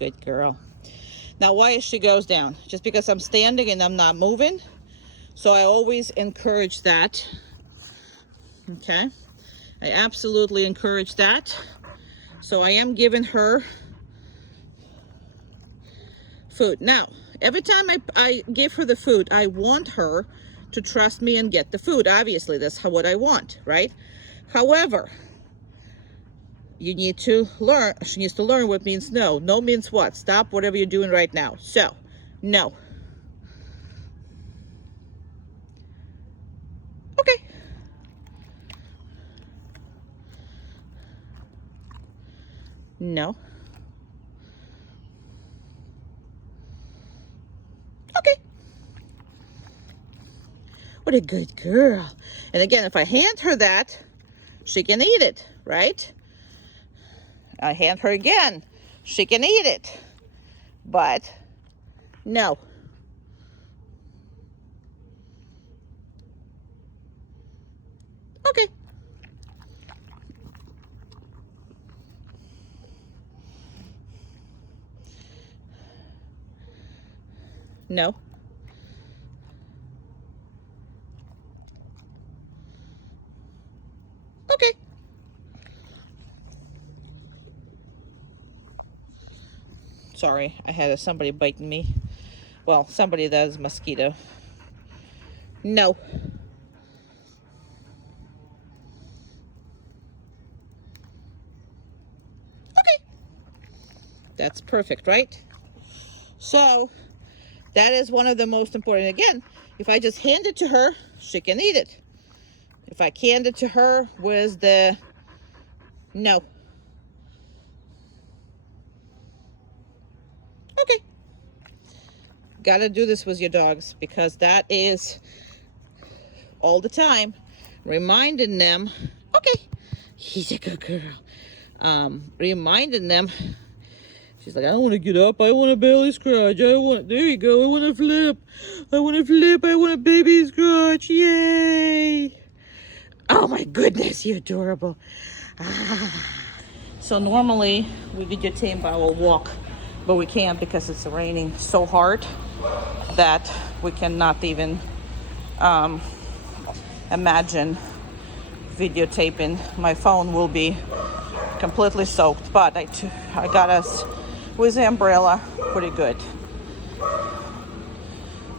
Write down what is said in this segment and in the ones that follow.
Good girl. Now, why she goes down? Just because I'm standing and I'm not moving. So I always encourage that. Okay. I absolutely encourage that. So I am giving her food. Now, every time I give her the food, I want her to trust me and get the food. Obviously, that's what I want, right? However, you need to learn, she needs to learn what means no. No means what? Stop whatever you're doing right now. So, no. Okay. No. Okay. What a good girl. And again, if I hand her that, she can eat it, right? I hand her again, she can eat it. But no. Okay. No. Okay. Sorry, I had somebody biting me. Well, somebody that is mosquito. No. Okay. That's perfect, right? So, that is one of the most important. Again, if I just hand it to her, she can eat it. If I hand it to her with the no. Okay. Gotta do this with your dogs because that is all the time reminding them, okay, he's a good girl. Reminding them, she's like, I don't want to get up, I want a belly scratch, there you go, I want to flip, I want a baby scratch, yay. Oh my goodness, you're adorable. So normally we videotape our walk, but we can't because it's raining so hard that we cannot even imagine videotaping. My phone will be completely soaked, but I got us with the umbrella pretty good.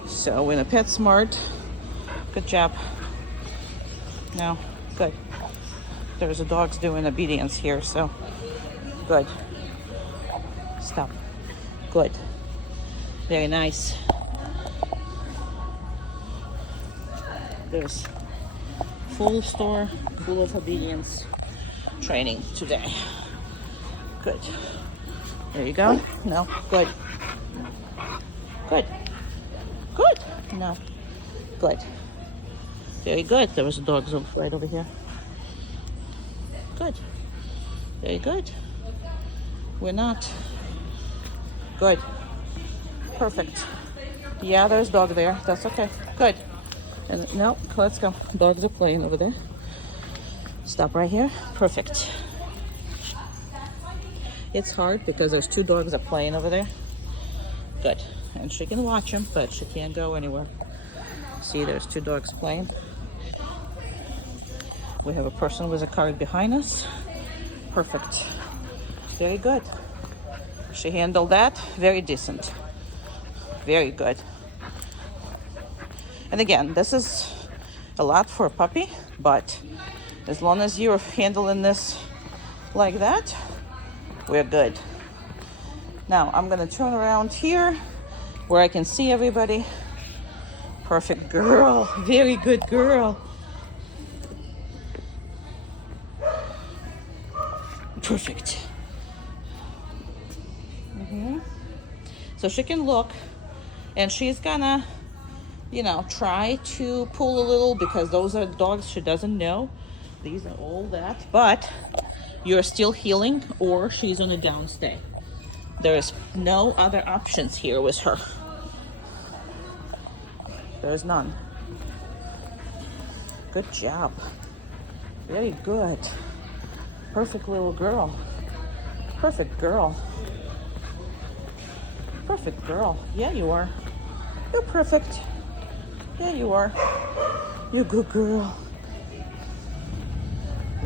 So we're in a PetSmart. Good job. No, good. There's a dog's doing obedience here, so good. Stop. Good. Very nice. There's full store, full of obedience training today. Good. There you go. No, good. Good. Good. No, good. Very good. There was a dog right over here. Good. Very good. We're not. Good. Perfect. Yeah, there's a dog there. That's okay. Good. And no, let's go. Dogs are playing over there. Stop right here. Perfect. It's hard because there's two dogs that are playing over there. Good. And she can watch them, but she can't go anywhere. See, there's two dogs playing. We have a person with a cart behind us. Perfect. Very good. She handled that. Very decent. Very good. And again, this is a lot for a puppy, but as long as you're handling this like that, we're good. Now I'm gonna turn around here where I can see everybody. Perfect girl. Very good girl. Perfect. So she can look, and she's gonna, try to pull a little because those are dogs she doesn't know. These are all that, but you're still healing or she's on a downstay. There is no other options here with her. There's none. Good job. Very good. Perfect little girl. Perfect girl. Perfect girl. Yeah, you are. You're perfect. Yeah, you are. You're a good girl.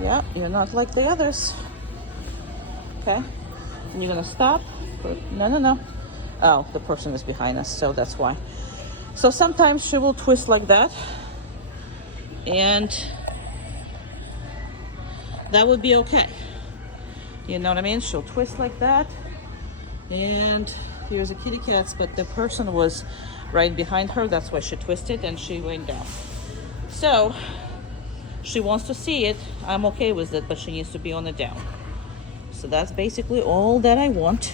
Yeah, you're not like the others. Okay. And you're gonna stop. No, no, no. Oh, the person is behind us, so that's why. So sometimes she will twist like that. And that would be okay. You know what I mean? She'll twist like that. And here's a kitty cat, but the person was right behind her. That's why she twisted and she went down. So she wants to see it. I'm okay with it, but she needs to be on the down. So that's basically all that I want.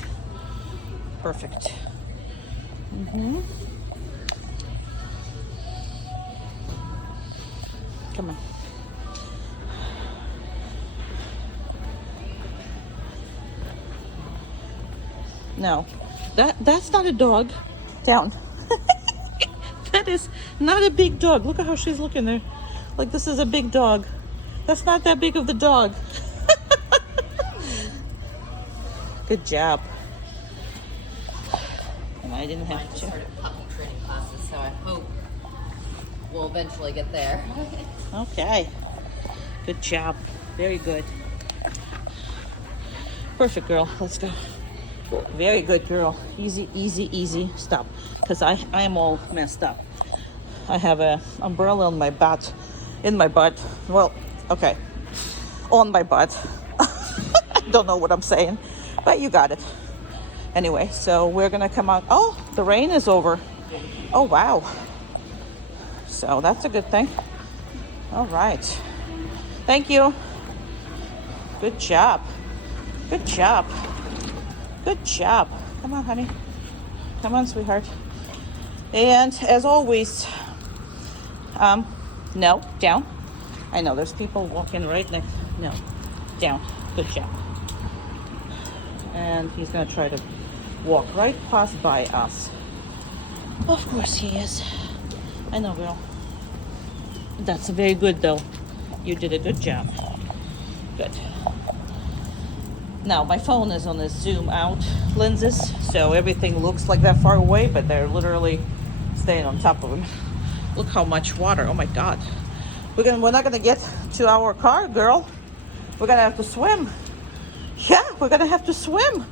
Perfect. Come on. No, that's not a dog. Down. That is not a big dog. Look at how she's looking there. Like this is a big dog. That's not that big of the dog. Good job. And I didn't have to. Started puppy training classes, so I hope we'll eventually get there. Okay. Good job. Very good. Perfect, girl. Let's go. Very good, girl. Easy, easy, easy. Stop. Because I am all messed up. I have a umbrella on my butt. In my butt. Well, okay. On my butt. I don't know what I'm saying. But you got it. Anyway, so we're going to come out. Oh, the rain is over. Oh, wow. So that's a good thing. All right. Thank you. Good job. Good job. Good job. Come on, honey. Come on, sweetheart. And as always, no, down. I know there's people walking right next. No, down. Good job. And he's gonna try to walk right past by us. Of course he is. I know, girl. That's very good, though. You did a good job. Good. Now, my phone is on the zoom out lenses, so everything looks like that far away, but they're literally staying on top of them. Look how much water. Oh my God. We're not gonna get to our car, girl. We're gonna have to swim. Yeah, we're gonna have to swim.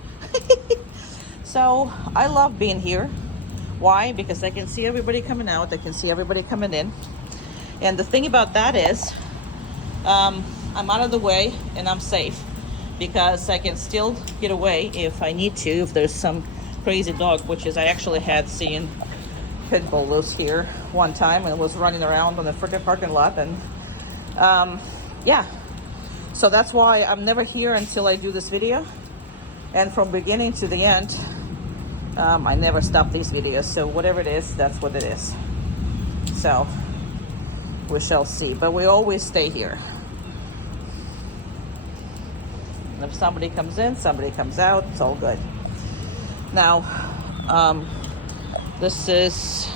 So I love being here. Why? Because I can see everybody coming out. I can see everybody coming in. And the thing about that is, I'm out of the way and I'm safe because I can still get away if I need to, if there's some crazy dog, which is I actually had seen pit bull loose here one time and was running around on the freaking parking lot. And yeah, so that's why I'm never here until I do this video. And from beginning to the end, I never stop these videos. So whatever it is, that's what it is. So we shall see, but we always stay here. And if somebody comes in, somebody comes out, it's all good. Now, this is,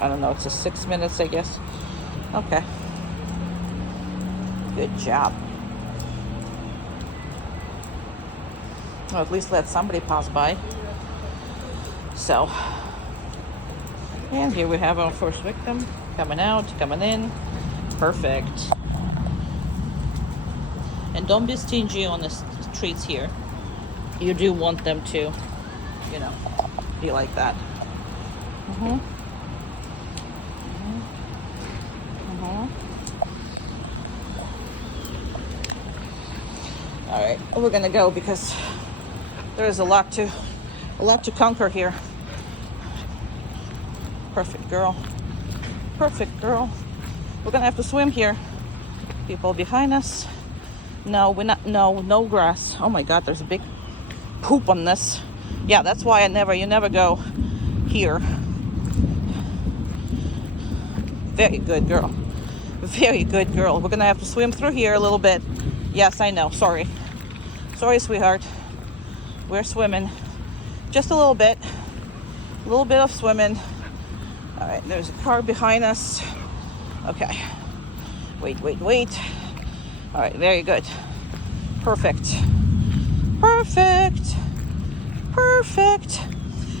I don't know, it's a 6 minutes, I guess. Okay. Good job. Well, at least let somebody pass by. So, and here we have our first victim coming out, coming in. Perfect. And don't be stingy on the treats here. You do want them to, you know, be like that. All right, we're gonna go because there is a lot to conquer here. Perfect girl. Perfect girl. We're gonna have to swim here. People behind us. No, we're not. No grass. Oh my God, there's a big poop on this. Yeah, that's why you never go here. Very good girl. Very good girl. We're gonna have to swim through here a little bit. Yes, I know. Sorry, sweetheart. We're swimming just a little bit. A little bit of swimming. All right, there's a car behind us. Okay. Wait. All right, very good. Perfect. Perfect.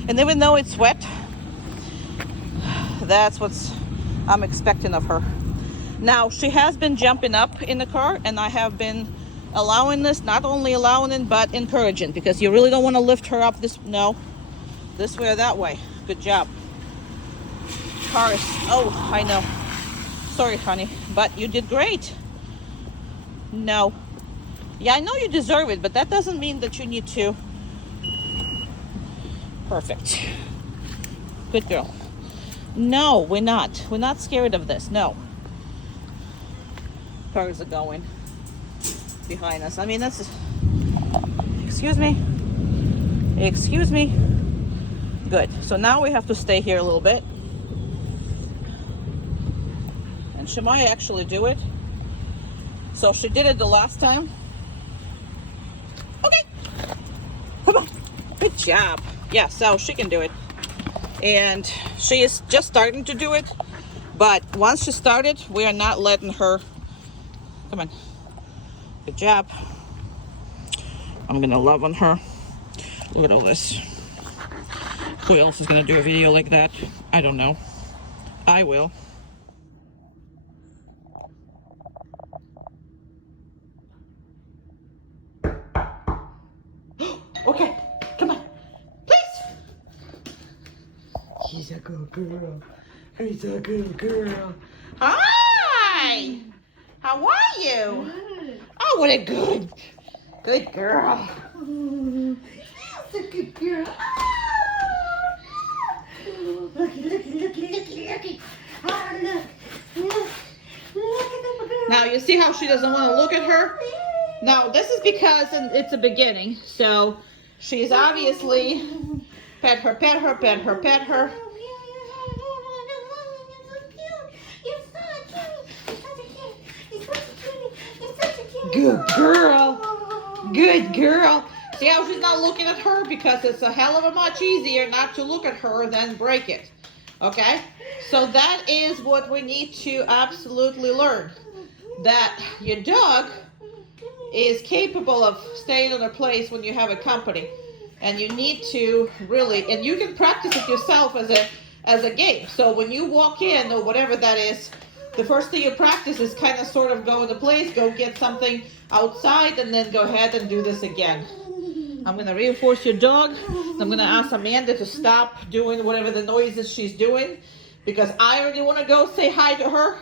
And even though it's wet, that's what I'm expecting of her. Now, she has been jumping up in the car, and I have been allowing this, not only allowing it, but encouraging, because you really don't want to lift her up this way or that way. Good job. Car is, oh, I know. Sorry, honey, but you did great. No. Yeah, I know you deserve it, but that doesn't mean that you need to. Perfect. Good girl. No, we're not. We're not scared of this. No. Cars are going behind us. I mean, that's... Excuse me. Excuse me. Good. So now we have to stay here a little bit. And she might actually do it. So she did it the last time. Okay. Come on. Good job. Yeah, so she can do it. And she is just starting to do it. But once she started, we are not letting her. Come on. Good job. I'm going to love on her. Look at all this. Who else is going to do a video like that? I don't know. I will. Okay, come on. Please. She's a good girl. He's a good girl. Hi. How are you? Oh, what a good girl. That's a good girl. Oh, looky. Oh, look at the girl. Now, you see how she doesn't want to look at her? Now, this is because it's a beginning. So, she's obviously pet her. Good girl. Good girl. See how she's not looking at her? Because it's a hell of a much easier not to look at her than break it. Okay? So that is what we need to absolutely learn. That your dog is capable of staying in a place when you have a company. And you need to really, and you can practice it yourself as a game. So when you walk in or whatever that is, the first thing you practice is kind of sort of go into place, go get something outside, and then go ahead and do this again. I'm going to reinforce your dog. I'm going to ask Amanda to stop doing whatever the noises she's doing, because I already want to go say hi to her,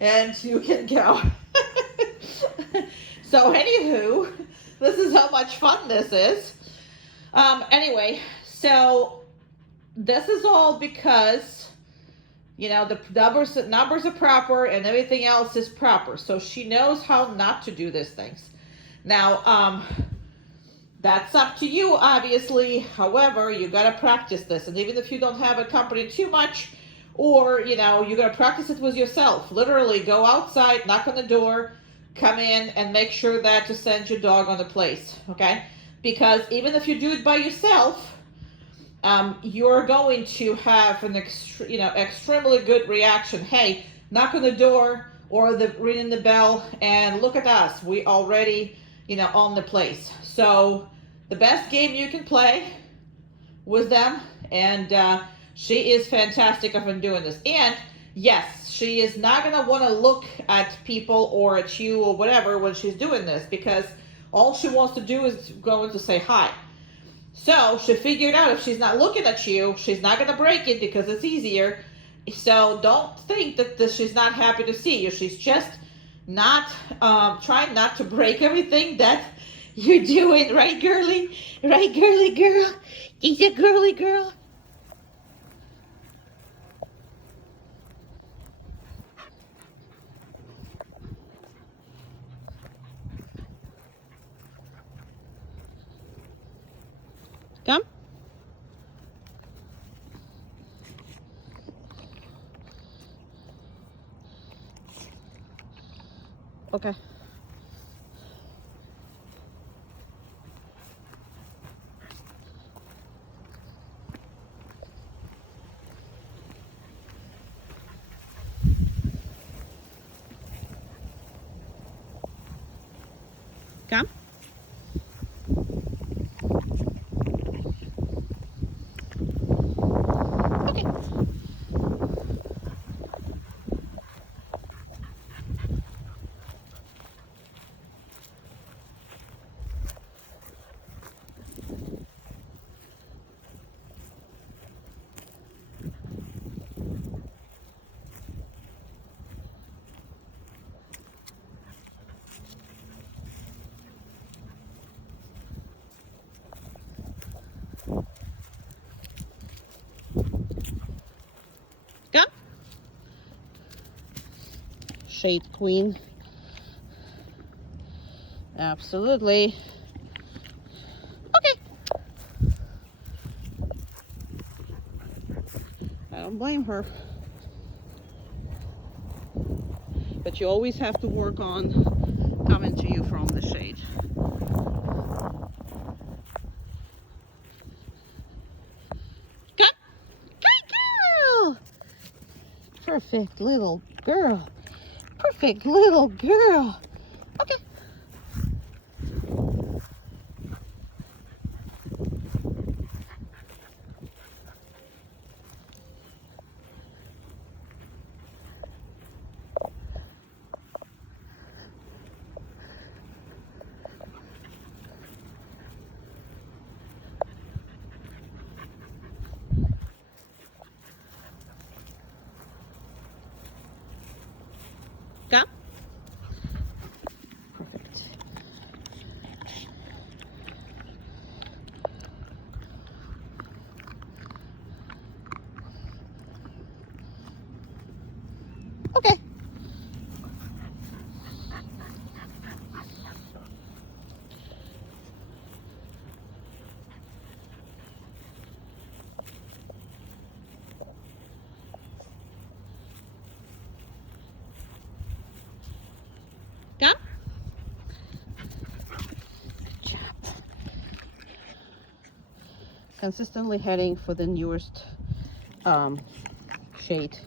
and you can go. So anywho, this is how much fun this is. Anyway, so this is all because, you know, the numbers are proper and everything else is proper. So she knows how not to do these things. Now, that's up to you, obviously. However, you got to practice this. And even if you don't have a company too much, or, you know, you got to practice it with yourself. Literally go outside, knock on the door, come in, and make sure that to send your dog on the place, okay? Because even if you do it by yourself, you're going to have an extremely good reaction. Hey, knock on the door or ringing the bell, and look at us. We already, on the place. So the best game you can play with them, and she is fantastic in doing this. And yes, she is not going to want to look at people or at you or whatever when she's doing this, because all she wants to do is go in to say hi. So she figured out if she's not looking at you, she's not going to break it because it's easier. So don't think that she's not happy to see you. She's just not trying not to break everything that you're doing. Right, girly? Right, girly girl? She's a girly girl. Come. Okay. Come. shade queen. Absolutely. Okay. I don't blame her. But you always have to work on coming to you from the shade. Good. Good girl. Perfect little girl. Perfect little girl. Okay. Go. Perfect. Okay. Go. Good job. Consistently heading for the newest shade.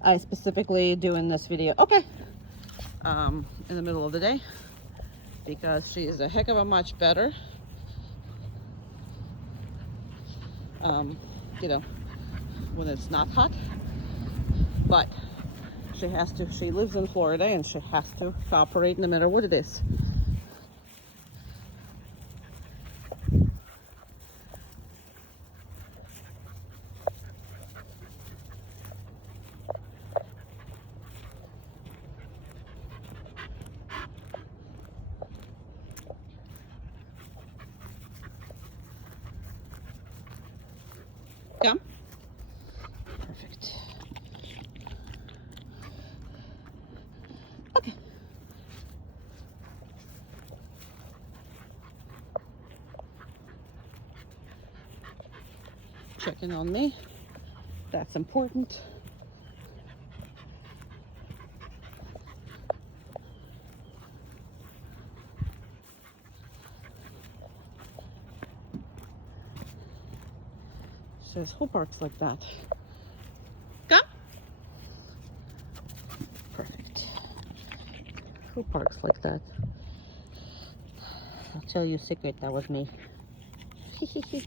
I specifically doing this video, okay, in the middle of the day because she is a heck of a much better, you know, when it's not hot. But she lives in Florida and she has to cooperate no matter what it is. Come. Perfect. Okay. Checking on me. That's important. Says, who parks like that? Come. Perfect. Who parks like that? I'll tell you a secret, that was me. Okay.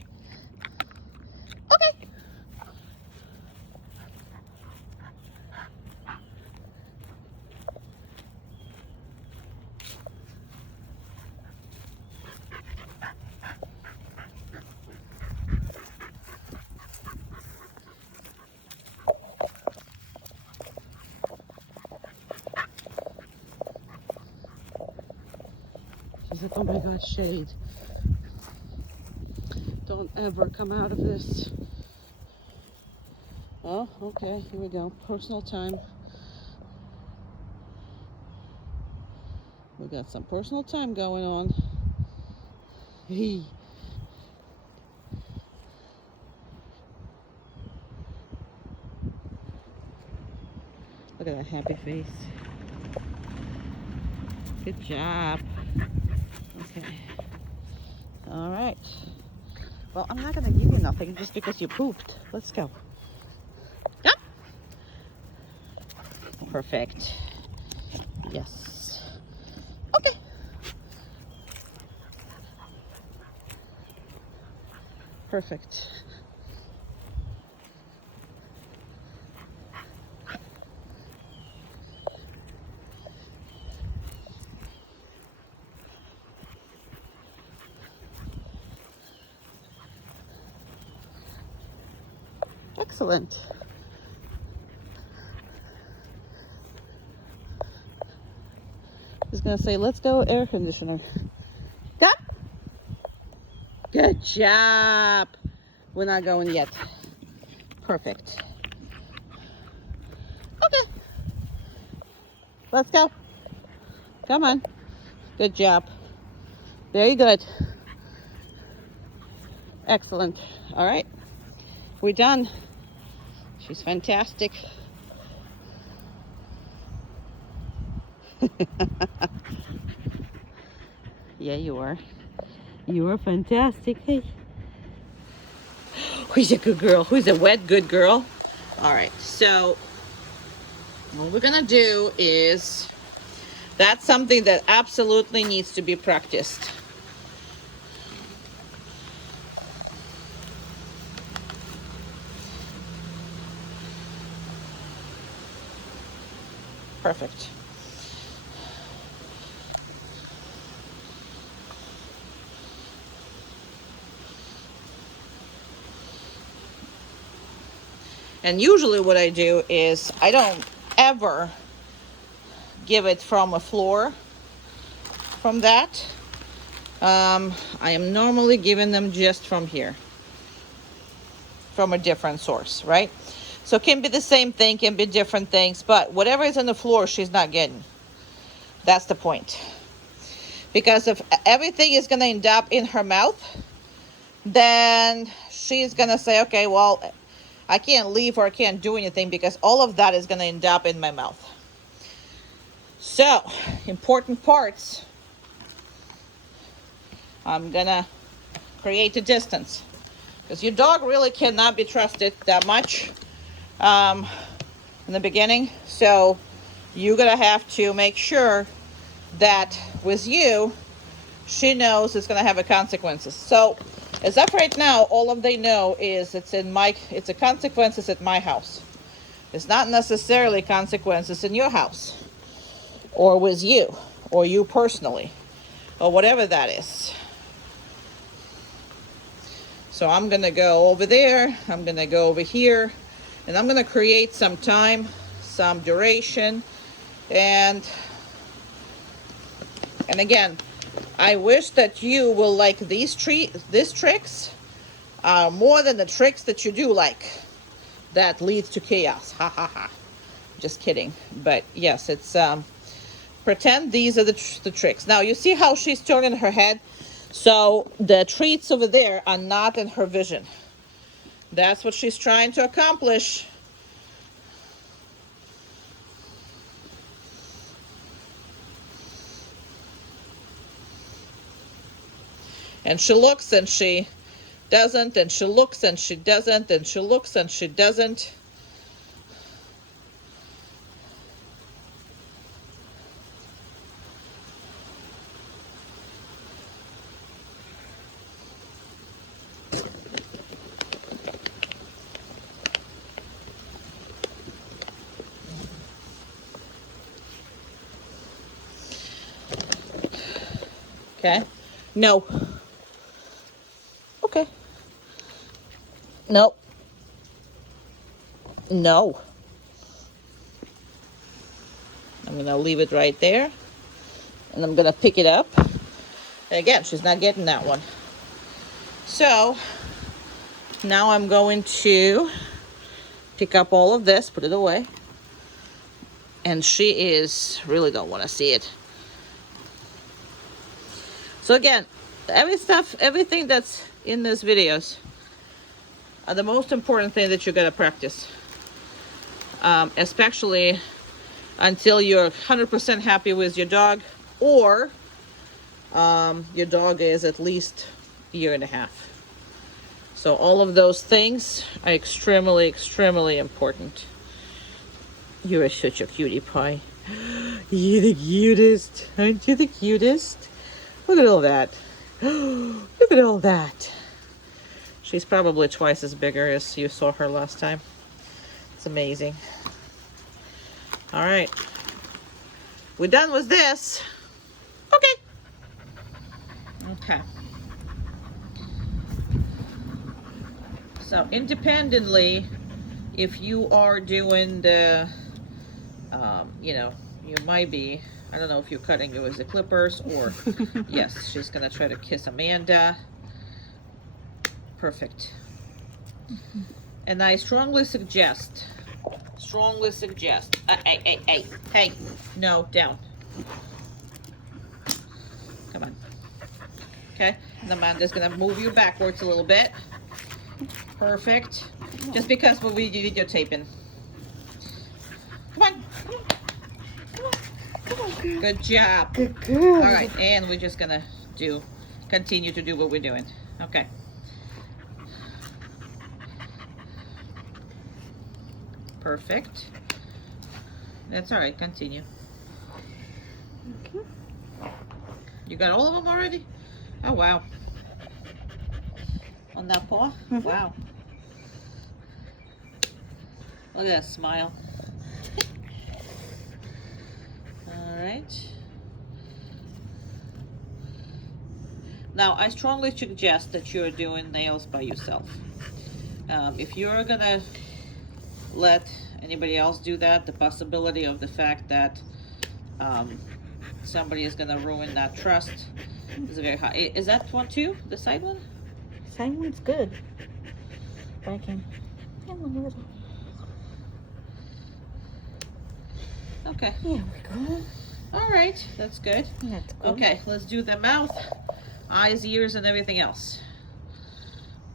She's like, oh my God, shade. Don't ever come out of this. Oh, okay, here we go. Personal time. We got some personal time going on. Hey. Look at that happy face. Good job. Okay. All right. Well, I'm not going to give you nothing just because you pooped. Let's go. Yep. Perfect. Yes. Okay. Perfect. Excellent. Just gonna say, let's go air conditioner. Got? Good job. We're not going yet. Perfect. Okay. Let's go. Come on. Good job. Very good. Excellent. All right. We're done. She's fantastic. Yeah, you are. You are fantastic. Hey. Who's a good girl? Who's a wet good girl? All right. So what we're going to do is, that's something that absolutely needs to be practiced. Perfect. And usually what I do is I don't ever give it from a floor from that. I am normally giving them just from here, from a different source, right? So it can be the same thing, can be different things, but whatever is on the floor, she's not getting. That's the point. Because if everything is gonna end up in her mouth, then she's gonna say, okay, well, I can't leave or I can't do anything because all of that is gonna end up in my mouth. So, important parts. I'm gonna create a distance because your dog really cannot be trusted that much in the beginning. So you're gonna have to make sure that with you, she knows it's gonna have a consequences. So as of right now, all of they know is it's a consequences at my house. It's not necessarily consequences in your house or with you or you personally or whatever that is. So I'm gonna go over there, I'm gonna go over here, and I'm gonna create some time, some duration, and again, I wish that you will like these tricks more than the tricks that you do like. That leads to chaos. Ha ha ha. Just kidding. But yes, it's pretend these are the tricks. Now you see how she's turning her head. So the treats over there are not in her vision. That's what she's trying to accomplish. And she looks and she doesn't, and she looks and she doesn't, and she looks and she doesn't. Okay. No. Okay. No. No. I'm going to leave it right there. And I'm going to pick it up. And again, she's not getting that one. So now I'm going to pick up all of this, put it away. And she really don't want to see it. So again, everything that's in these videos are the most important thing that you're gonna practice. Especially until you're 100% happy with your dog, or your dog is at least a year and a half. So all of those things are extremely, extremely important. You are such a cutie pie. You're the cutest. Aren't you the cutest? Look at all that. Look at all that. She's probably twice as bigger as you saw her last time. It's amazing. All right. We're done with this. Okay. Okay. So independently, if you are doing the, you might be, I don't know if you're cutting it with the clippers or, yes, she's gonna try to kiss Amanda. Perfect. And I strongly suggest strongly suggest. Hey, no, down. Come on. Okay, and Amanda's gonna move you backwards a little bit. Perfect. Just because we're videotaping. Come on. Good job. Good girl. All right, and we're just gonna continue to do what we're doing. Okay. Perfect. That's all right. Continue. Okay. You got all of them already? Oh wow. On that paw? Wow. Look at that smile. All right. Now, I strongly suggest that you're doing nails by yourself. If you're gonna let anybody else do that, the possibility of the fact that somebody is gonna ruin that trust is very high. Is that one too? The side one? Side one's good. But I can. Okay. Here we go. All right, that's good. That's good. Okay, let's do the mouth, eyes, ears, and everything else.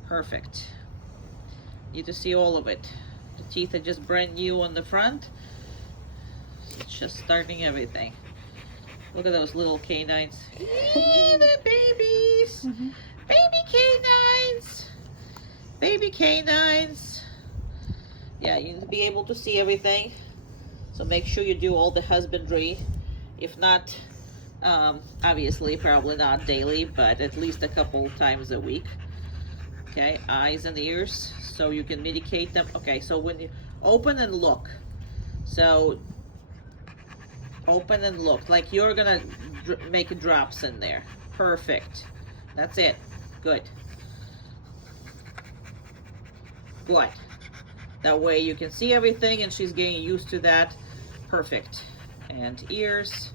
Perfect. Need to see all of it. The teeth are just brand new on the front. It's just starting everything. Look at those little canines. The babies. Baby canines. Baby canines. Yeah, you need to be able to see everything. So make sure you do all the husbandry. If not, obviously, probably not daily, but at least a couple times a week. Okay, eyes and ears, so you can medicate them. Okay, so when you open and look, so open and look, like you're gonna make drops in there. Perfect. That's it. Good. Good. That way you can see everything and she's getting used to that. Perfect. And ears.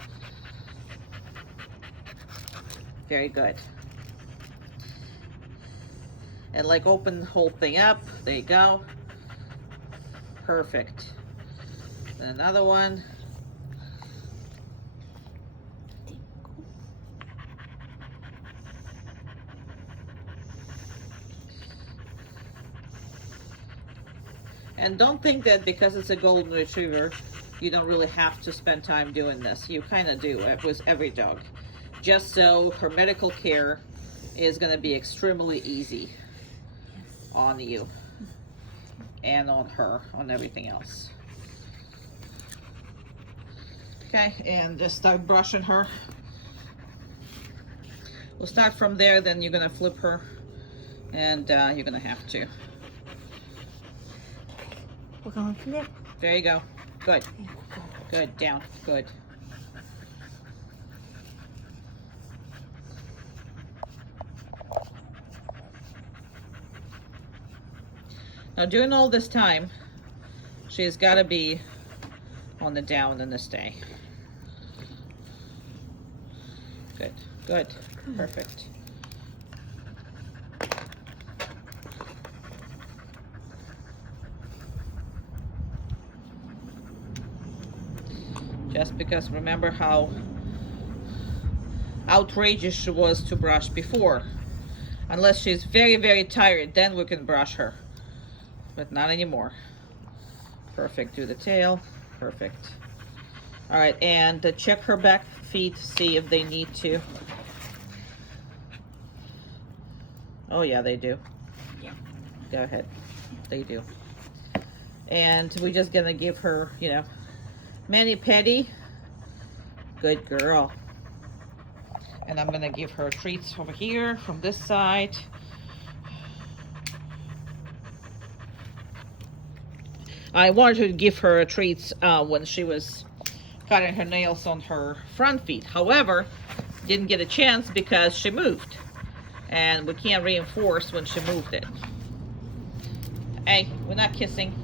Very good. And like open the whole thing up. There you go. Perfect. And another one. And don't think that because it's a golden retriever, you don't really have to spend time doing this. You kind of do with every dog. Just so her medical care is going to be extremely easy on you and on her, on everything else. Okay, and just start brushing her. We'll start from there, then you're going to flip her, and you're going to have to. We're going to flip. There you go. Good. Good. Down. Good. Now, during all this time, she's got to be on the down and the stay. Good. Good. Perfect. Just because remember how outrageous she was to brush before. Unless she's very, very tired, then we can brush her. But not anymore. Perfect. Do the tail. Perfect. All right, and check her back feet, see if they need to. Oh yeah, they do. Yeah. Go ahead. They do. And we're just gonna give her, you know, mani-pedi. Good girl. And I'm gonna give her treats over here from this side. I wanted to give her treats when she was cutting her nails on her front feet. However, didn't get a chance because she moved. And we can't reinforce when she moved it. Hey, we're not kissing.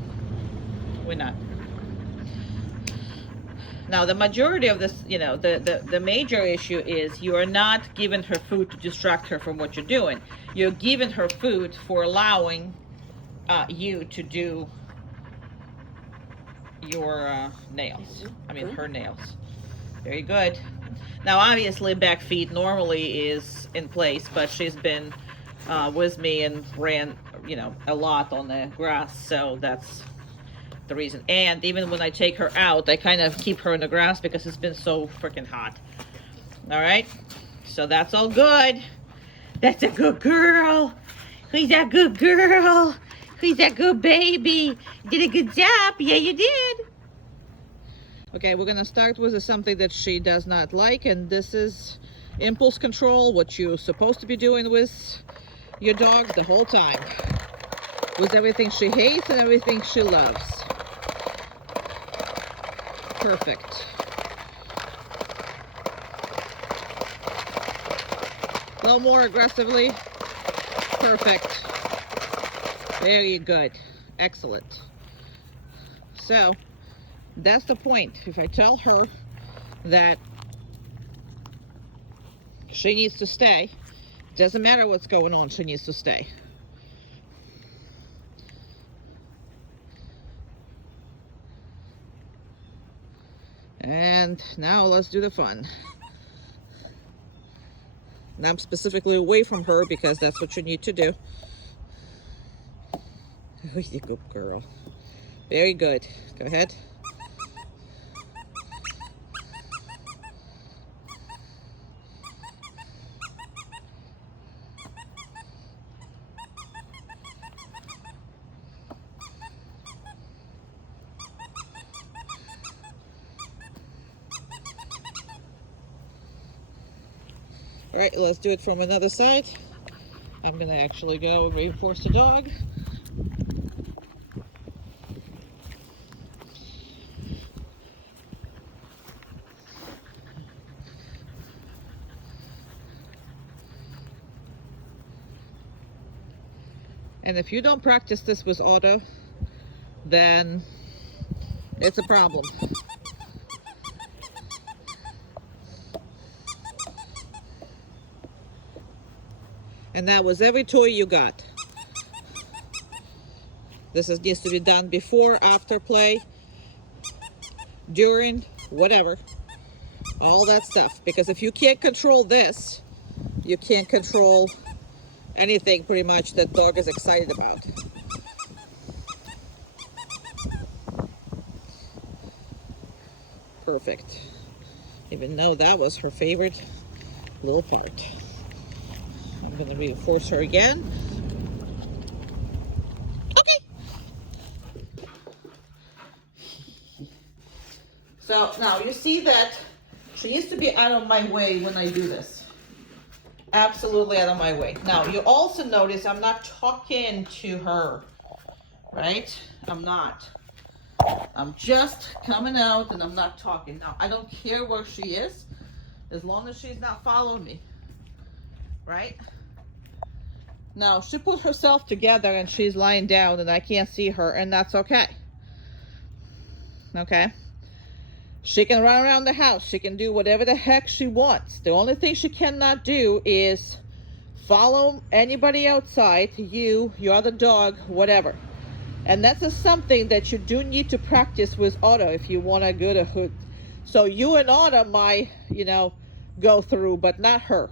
We're not. Now, the majority of this, you know, the major issue is you are not giving her food to distract her from what you're doing. You're giving her food for allowing you to do your nails. I mean, her nails. Very good. Now, obviously, back feet normally is in place, but she's been with me and ran, a lot on the grass, so that's the reason. And even when I take her out, I kind of keep her in the grass because it's been so freaking hot. All right, so that's all good. That's a good girl. Who's that good girl? Who's that good baby? You did a good job. Yeah, you did. Okay, we're gonna start with something that she does not like, and this is impulse control, what you're supposed to be doing with your dog the whole time. With everything she hates and everything she loves. Perfect. A little more aggressively. Perfect. Very good. Excellent. So, that's the point. If I tell her that she needs to stay, doesn't matter what's going on, she needs to stay. And now let's do the fun. And I'm specifically away from her because that's what you need to do. Oh, you good girl. Very good. Go ahead. All right, let's do it from another side. I'm gonna actually go reinforce the dog. And if you don't practice this with Otto, then it's a problem. And that was every toy you got. Needs to be done before, after play, during, whatever. All that stuff. Because if you can't control this, you can't control anything pretty much that dog is excited about. Perfect. Even though that was her favorite little part. I'm going to reinforce her again. Okay. So now you see that she needs to be out of my way when I do this. Absolutely out of my way. Now you also notice I'm not talking to her, right? I'm not. I'm just coming out and I'm not talking. Now I don't care where she is as long as she's not following me. Right? Now, she put herself together and she's lying down and I can't see her, and that's okay. Okay? She can run around the house. She can do whatever the heck she wants. The only thing she cannot do is follow anybody outside, you, your other dog, whatever. And that's just something that you do need to practice with Otto if you want to go to hood. So you and Otto might, go through, but not her.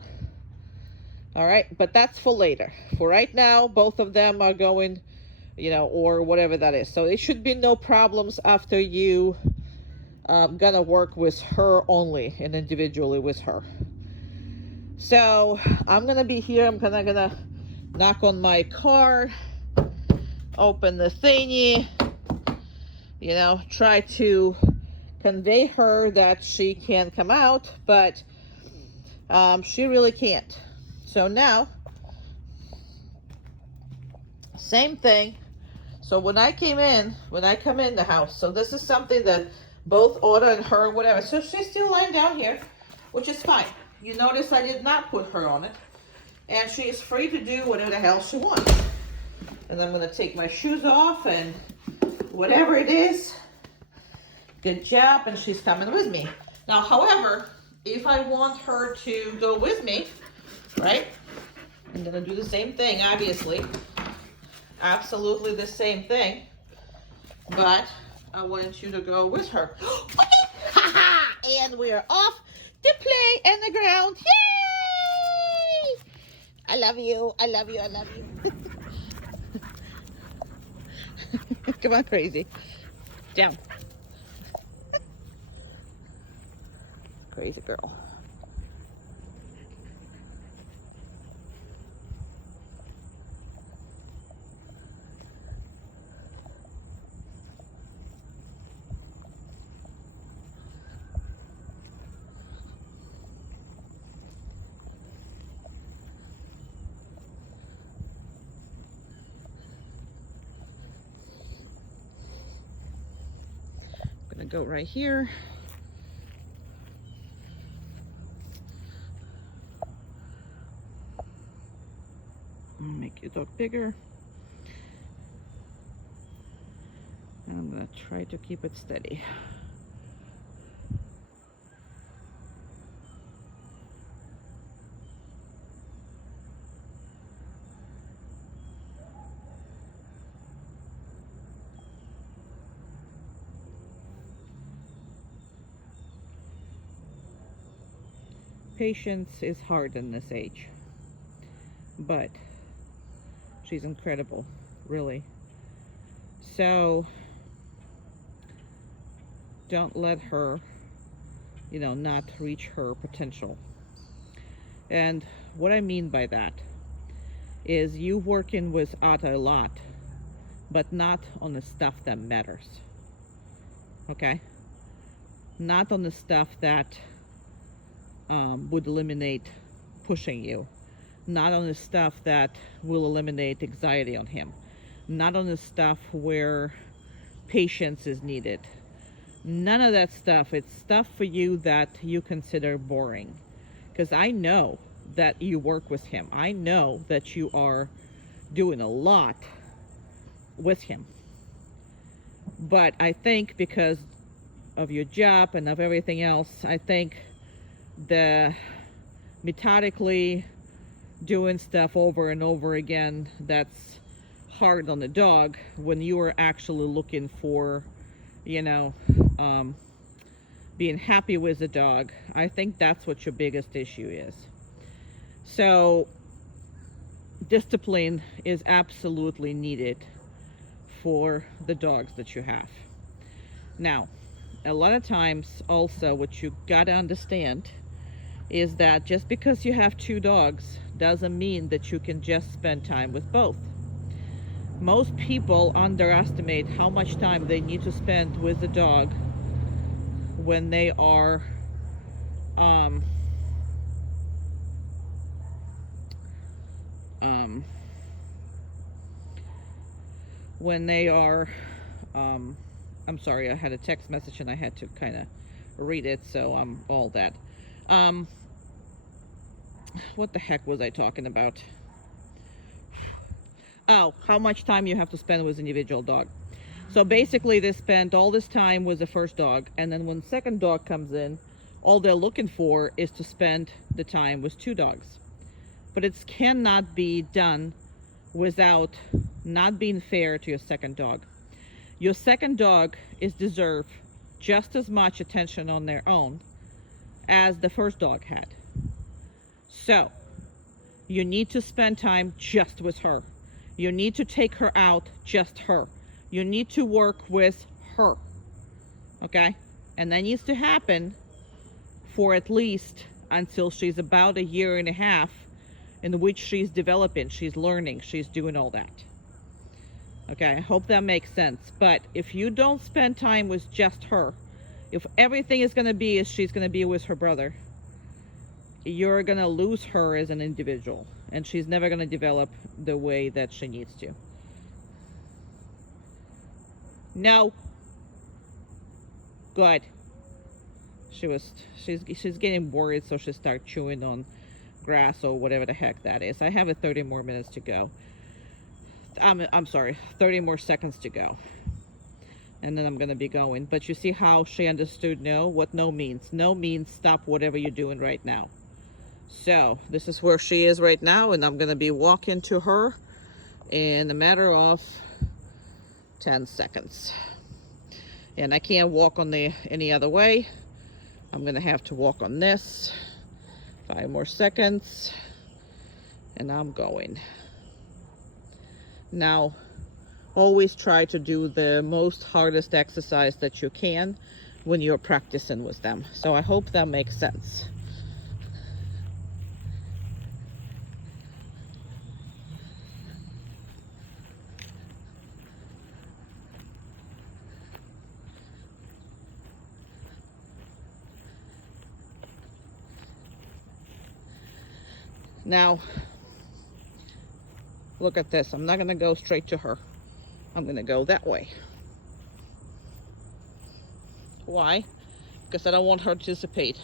All right, but that's for later. For right now, both of them are going, or whatever that is. So it should be no problems after you gonna work with her only and individually with her. So I'm gonna be here. I'm gonna knock on my car, open the thingy, try to convey her that she can come out, but she really can't. So now, same thing. So when I come in the house, so this is something that both Otto and her, whatever. So she's still lying down here, which is fine. You notice I did not put her on it. And she is free to do whatever the hell she wants. And I'm going to take my shoes off and whatever it is. Good job. And she's coming with me. Now, however, if I want her to go with me, right? I'm gonna do the same thing, obviously. Absolutely the same thing. But I want you to go with her. And we are off to play in the ground. Yay! I love you. I love you. I love you. Come on, crazy. Down. Crazy girl. I'm gonna go right here. Make your dog bigger. And I'm gonna try to keep it steady. Patience is hard in this age, but she's incredible, really. So don't let her, not reach her potential. And what I mean by that is you working with Atta a lot, but not on the stuff that matters. Okay? Not on the stuff that would eliminate pushing you. Not on the stuff that will eliminate anxiety on him. Not on the stuff where patience is needed. None of that stuff. It's stuff for you that you consider boring. Because I know that you work with him. I know that you are doing a lot with him. But I think because of your job and of everything else, I think the methodically doing stuff over and over again that's hard on the dog when you are actually looking for being happy with the dog. I think that's what your biggest issue is. So discipline is absolutely needed for the dogs that you have. Now, a lot of times also what you gotta understand is that just because you have two dogs doesn't mean that you can just spend time with both. Most people underestimate how much time they need to spend with the dog when they are I'm sorry, I had a text message and I had to kind of read it, so all that. What the heck was I talking about? Oh, how much time you have to spend with individual dog. So basically they spent all this time with the first dog, and then when the second dog comes in, all they're looking for is to spend the time with two dogs. But it cannot be done without not being fair to your second dog. Your second dog is deserve just as much attention on their own as the first dog had. So you need to spend time just with her. You need to take her out, just her. You need to work with her. Okay? And that needs to happen for at least until she's about 1.5 years, in which she's developing, she's learning, she's doing all that. Okay, I hope that makes sense. But if you don't spend time with just her, if everything is going to be is she's going to be with her brother, you're going to lose her as an individual, and she's never going to develop the way that she needs to. No. Good. She's getting worried, so she starts chewing on grass or whatever the heck that is. I have 30 more minutes to go. I'm sorry, 30 more seconds to go. And then I'm going to be going. But you see how she understood no? What no means. No means stop whatever you're doing right now. So this is where she is right now, and I'm going to be walking to her in a matter of 10 seconds. And I can't walk on the any other way. I'm gonna have to walk on this. 5 more seconds. And I'm going. Now, always try to do the most hardest exercise that you can when you're practicing with them. So I hope that makes sense. Now, look at this. I'm not going to go straight to her. I'm going to go that way. Why? Because I don't want her to anticipate.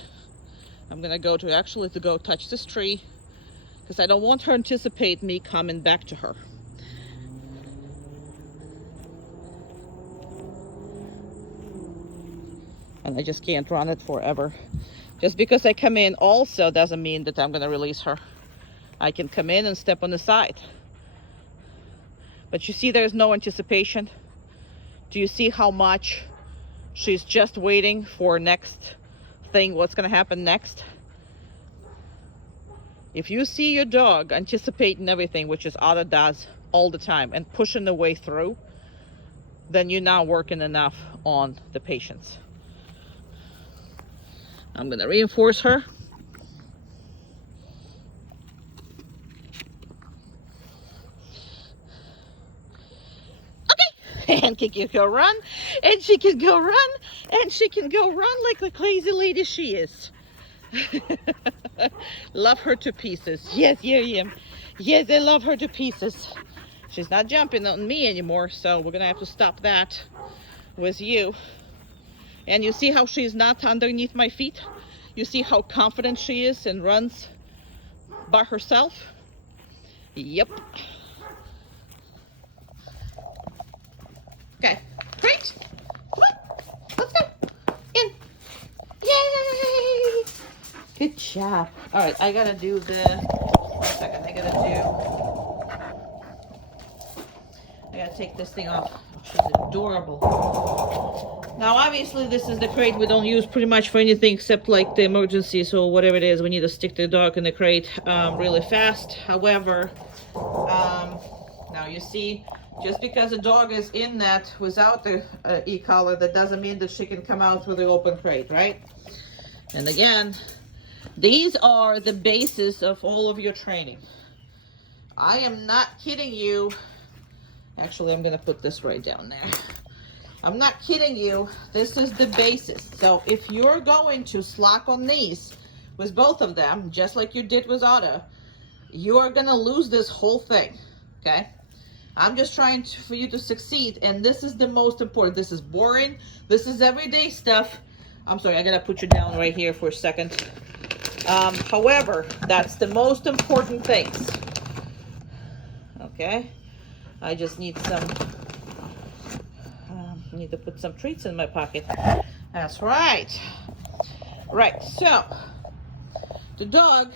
I'm going to go to actually to go touch this tree because I don't want her to anticipate me coming back to her. And I just can't run it forever. Just because I come in also doesn't mean that I'm going to release her. I can come in and step on the side. But you see there's no anticipation. Do you see how much she's just waiting for next thing, what's going to happen next? If you see your dog anticipating everything, which is Otter does all the time, and pushing the way through, then you're not working enough on the patience. I'm going to reinforce her. And she can go run, and she can go run, and she can go run like the crazy lady she is. Love her to pieces. Yes, yeah. Yes, I love her to pieces. She's not jumping on me anymore, so we're gonna have to stop that with you. And you see how she's not underneath my feet? You see how confident she is and runs by herself? Yep. Okay, great. Come on, let's go. In. Yay! Good job. All right, I gotta do the, 1 second, I gotta take this thing off. She's adorable. Now, obviously, this is the crate we don't use pretty much for anything except like the emergencies or whatever it is. We need to stick the dog in the crate really fast. However, now you see, just because a dog is in that without the e-collar, that doesn't mean that she can come out through the open crate, right? And again, these are the basis of all of your training. I am not kidding you. Actually, I'm going to put this right down there. I'm not kidding you. This is the basis. So if you're going to slack on these with both of them, just like you did with Otto, you are going to lose this whole thing, okay? I'm just trying for you to succeed, and this is the most important. This is boring. This is everyday stuff. I'm sorry, I gotta put you down right here for a second. However, that's the most important things. Okay, I just need some. Need to put some treats in my pocket. That's right. Right. So the dog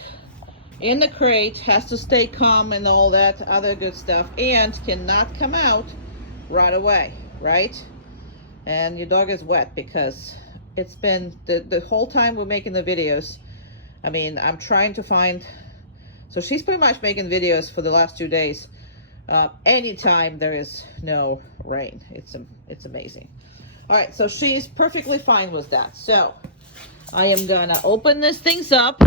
in the crate has to stay calm and all that other good stuff, and cannot come out right away, right? And your dog is wet because it's been the whole time we're making the videos. I mean, I'm trying to find, so she's pretty much making videos for the last 2 days anytime there is no rain. It's amazing. All right, so she's perfectly fine with that. So I am gonna open this things up.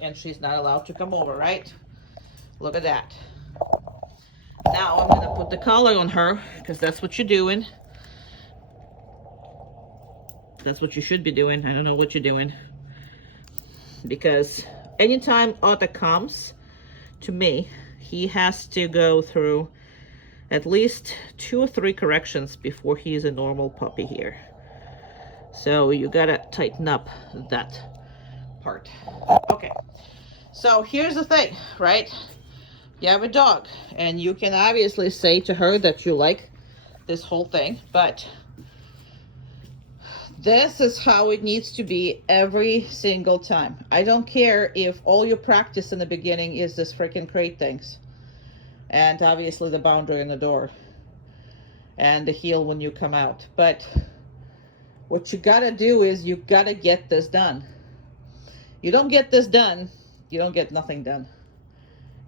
And she's not allowed to come over, right? Look at that. Now I'm gonna put the collar on her, because that's what you're doing. That's what you should be doing. I don't know what you're doing. Because anytime Otto comes to me, he has to go through at least 2 or 3 corrections before he is a normal puppy here. So you gotta tighten up that part. Okay, so here's the thing, right? You have a dog, and you can obviously say to her that you like this whole thing, but this is how it needs to be every single time. I don't care if all your practice in the beginning is this freaking crate things, and obviously the boundary in the door. and the heel when you come out. But what you gotta do is you gotta get this done. You don't get this done, you don't get nothing done.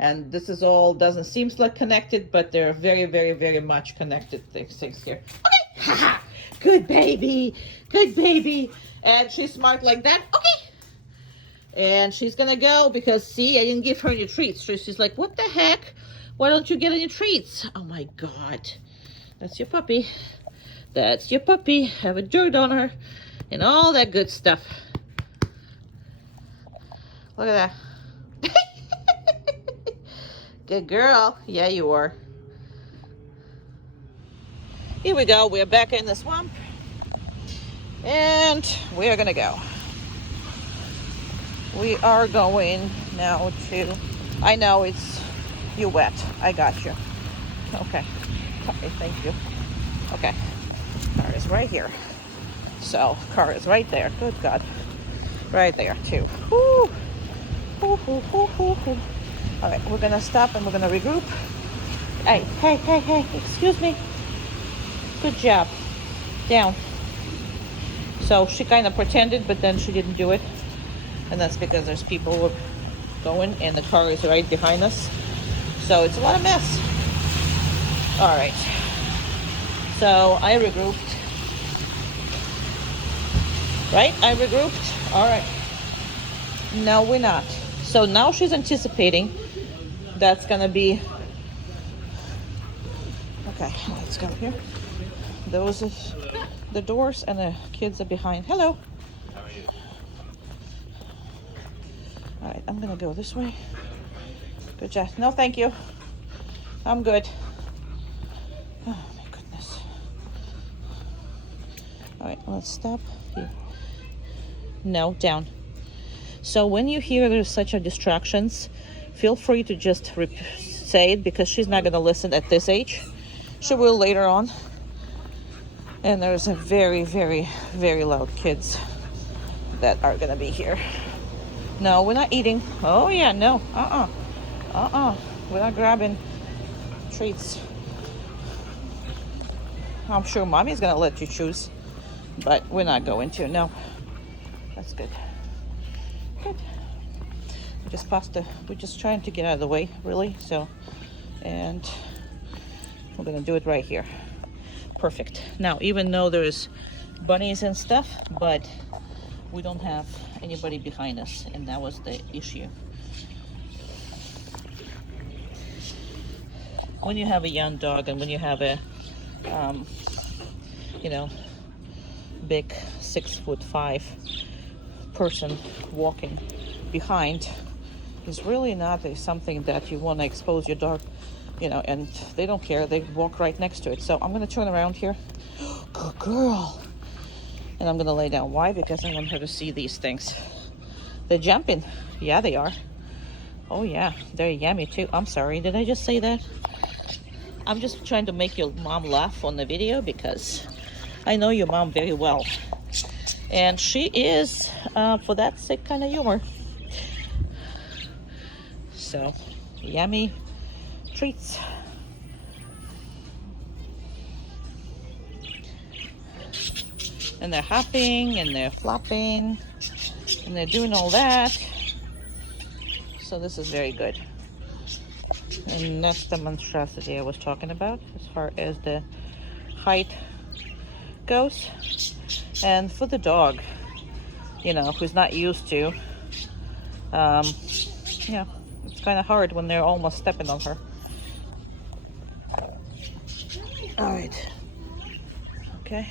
And this is all doesn't seem like connected, but they're very, very, very much connected things here. Okay, haha, good baby, good baby. And she's smart like that. Okay. And she's gonna go because see, I didn't give her any treats. So she's like, what the heck? Why don't you get any treats? Oh my God, that's your puppy. That's your puppy. Have a dirt on her and all that good stuff. Look at that. Good girl. Yeah, you are. Here we go. We're back in the swamp. And we are going to go. We are going now to... I know it's... You wet. I got you. Okay. Sorry, thank you. Okay. Car is right here. So, car is right there. Good God. Right there, too. Woo. Woo, woo, woo, woo, woo. All right, we're gonna stop and we're gonna regroup. Hey, hey, hey, hey, excuse me. Good job. Down. So she kind of pretended, but then she didn't do it. And that's because there's people who are going and the car is right behind us. So it's a lot of mess. All right. So I regrouped. Right? I regrouped. All right. No, we're not. So now she's anticipating that's gonna be okay. Let's go here. Those are the doors and the kids are behind. Hello. How are you? All right, I'm gonna go this way. Good job. No, thank you. I'm good. Oh my goodness. All right, let's stop here. No, down. So when you hear there's such a distractions, feel free to just say it because she's not going to listen at this age. She will later on. And there's a very, very, very loud kids that are going to be here. No, we're not eating. Oh yeah, no. We're not grabbing treats. I'm sure mommy's going to let you choose, but we're not going to. No. That's good. Good. We're just trying to get out of the way, really. So, and we're gonna do it right here. Perfect. Now, even though there's bunnies and stuff, but we don't have anybody behind us, and that was the issue. When you have a young dog and when you have a, big 6'5" person walking behind is really not something that you want to expose your dog, and they don't care. They walk right next to it. So I'm going to turn around here. Good girl. And I'm going to lay down. Why? Because I want her to see these things. They're jumping. Yeah, they are. Oh, yeah. They're yummy, too. I'm sorry. Did I just say that? I'm just trying to make your mom laugh on the video because I know your mom very well. And she is for that sick kind of humor. So, yummy treats. And they're hopping and they're flopping and they're doing all that. So this is very good. And that's the monstrosity I was talking about as far as the height goes. And for the dog, who's not used to, it's kind of hard when they're almost stepping on her. All right. Okay.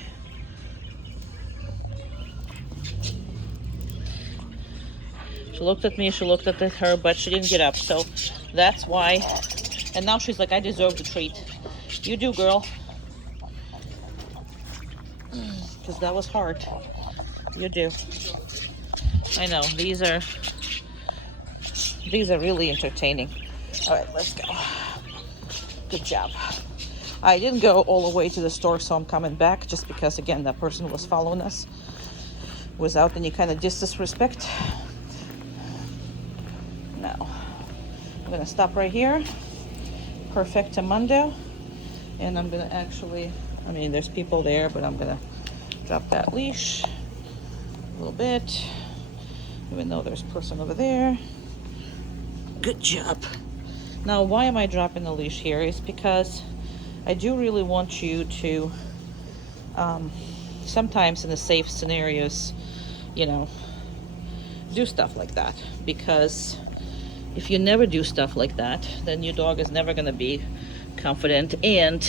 She looked at me, she looked at her, but she didn't get up. So that's why. And now she's like, I deserve the treat. You do, girl. Because that was hard. You do. I know. These are really entertaining. All right, let's go. Good job. I didn't go all the way to the store, so I'm coming back just because, again, that person who was following us without any kind of disrespect. Now, I'm going to stop right here. Perfectamundo. And I'm gonna actually, I mean, there's people there, but I'm gonna drop that leash a little bit, even though there's a person over there. Good job. Now, why am I dropping the leash here? Is because I do really want you to, sometimes in the safe scenarios, you know, do stuff like that. Because if you never do stuff like that, then your dog is never gonna be confident and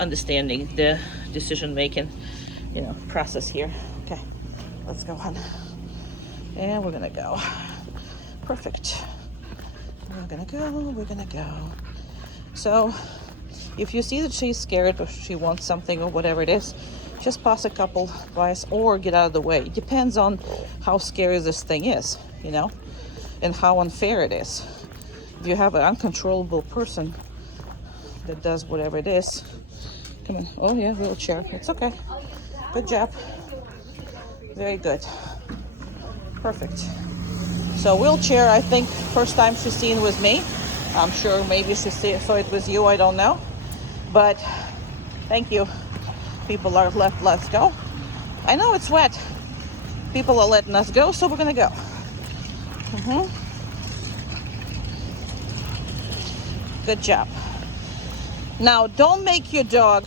understanding the decision-making, you know, process here. Okay, let's go on. And we're gonna go. Perfect. We're gonna go. So if you see that she's scared or she wants something or whatever it is, just pass a couple bys or get out of the way. It depends on how scary this thing is, you know, and how unfair it is. If you have an uncontrollable person that does whatever it is, come on. Oh yeah, wheelchair. It's okay. Good job. Very good. Perfect. So wheelchair, I think first time she's seen was me. I'm sure maybe she saw it was you, I don't know. But thank you. People are left, let's go. I know it's wet. People are letting us go, so we're gonna go. Good job. Now, don't make your dog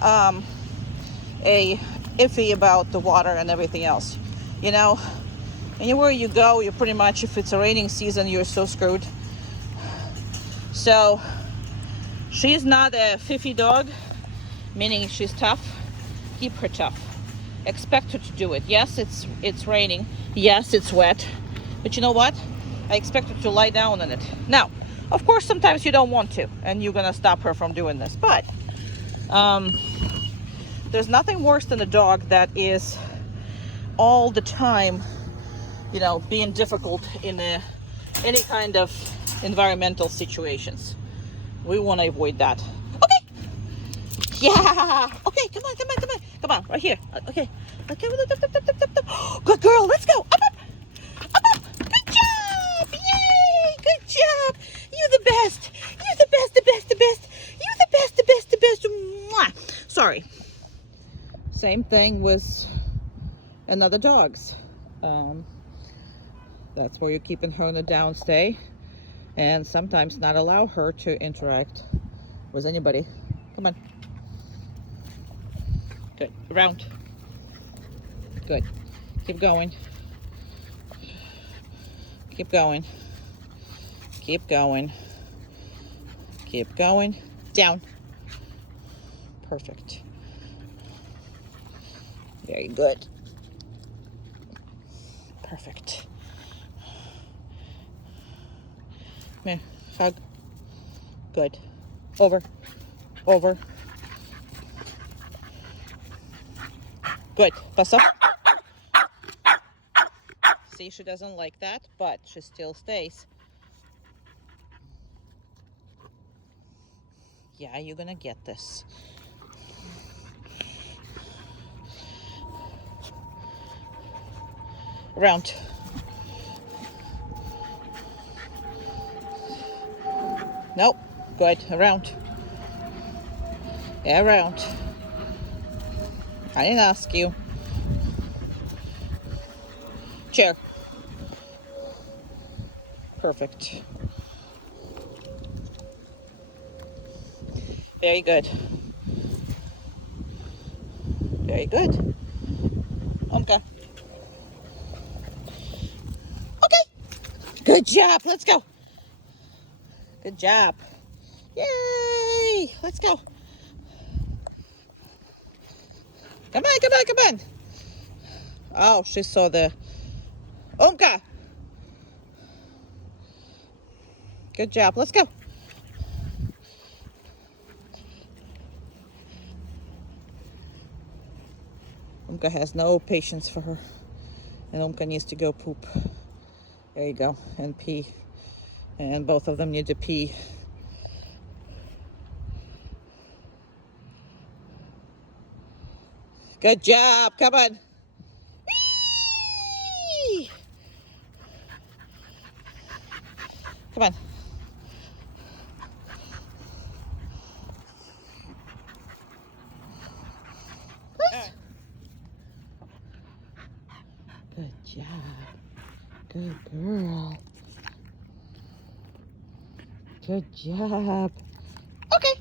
a iffy about the water and everything else. You know, anywhere you go, you're pretty much, if it's a raining season, you're so screwed. So she's not a fiffy dog, meaning she's tough. Keep her tough. Expect her to do it. Yes, it's raining. Yes, it's wet. But you know what? I expect her to lie down on it. Now, of course, sometimes you don't want to, and you're gonna stop her from doing this. But there's nothing worse than a dog that is all the time, you know, being difficult in any kind of environmental situations. We want to avoid that. Okay. Yeah. Okay. Come on. Right here. Okay. Okay. Good girl. Let's go. Up. Good job. Yay. Good job. You're the best. You're the best. You're the best. Mwah. Sorry. Same thing with another dog's. That's where you're keeping her on a downstay, and sometimes not allow her to interact with anybody. Come on. Good. Around. Good. Keep going. Keep going. Keep going. Keep going. Down. Perfect. Very good. Perfect. Come here. Hug. Good. Over. Good. Pass up. See, she doesn't like that, but she still stays. Yeah, you're gonna get this. Around. Nope. Good. Around. Yeah, around. I didn't ask you. Chair. Perfect. Very good. Very good. Okay. Okay. Good job. Let's go. Good job. Yay. Let's go. Come on. Oh, she saw the Omka. Good job. Let's go. Omka has no patience for her. And Omka needs to go poop. There you go. And pee. And both of them need to pee. Good job. Come on. Whee! Come on. job. Good girl. Good job. Okay.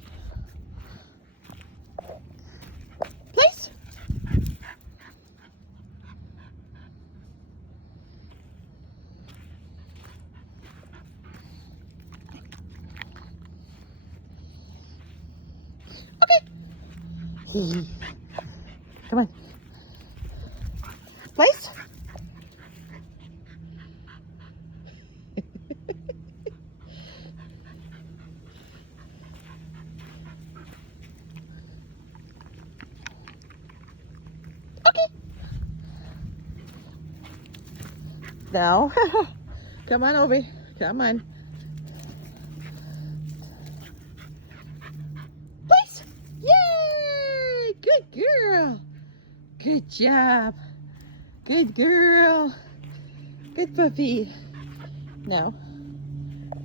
Place. Okay. Come on. Place. Okay. Now, come on, Obi. Come on. Place. Yay! Good girl. Good job. Good girl. Good puppy. No.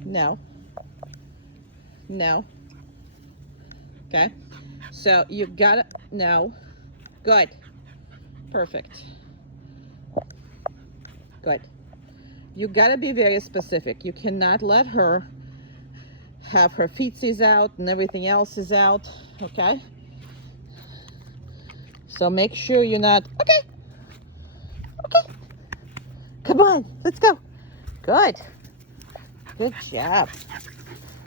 No. No. Okay. So you got it. No. Good. Perfect. Good. You gotta be very specific. You cannot let her have her feetsies out and everything else is out. Okay? So make sure you're not. Okay. Okay. Come on. Let's go. Good. Good job.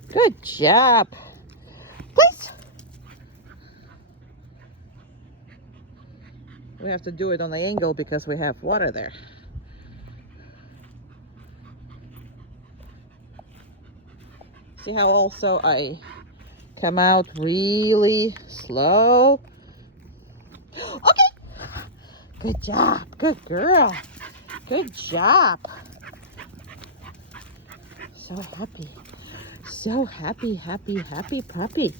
Good job. Please. We have to do it on the angle because we have water there. See how also I come out really slow? Okay. Good job. Good girl. Good job. So happy. So happy, happy, happy puppy.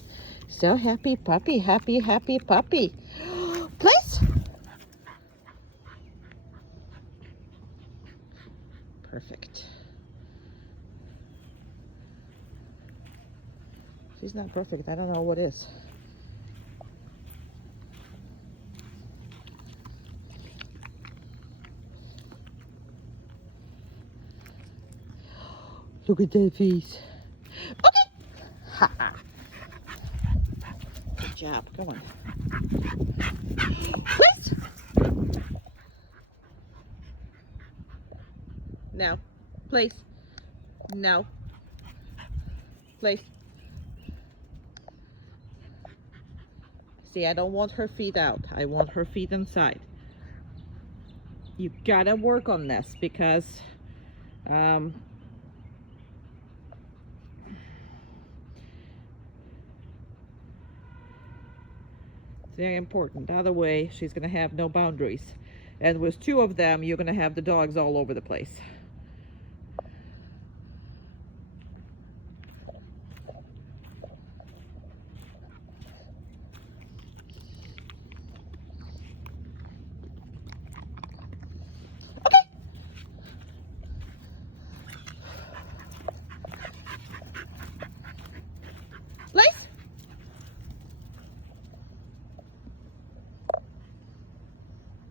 So happy puppy, happy, happy puppy. Place. Perfect. She's not perfect. I don't know what is. Look at that face. Okay. Ha. Good job. Come on. Place. No. Place. No. Place. See, I don't want her feet out. I want her feet inside. You gotta work on this because it's very important. Other way, she's gonna have no boundaries. And with two of them, you're gonna have the dogs all over the place. Place.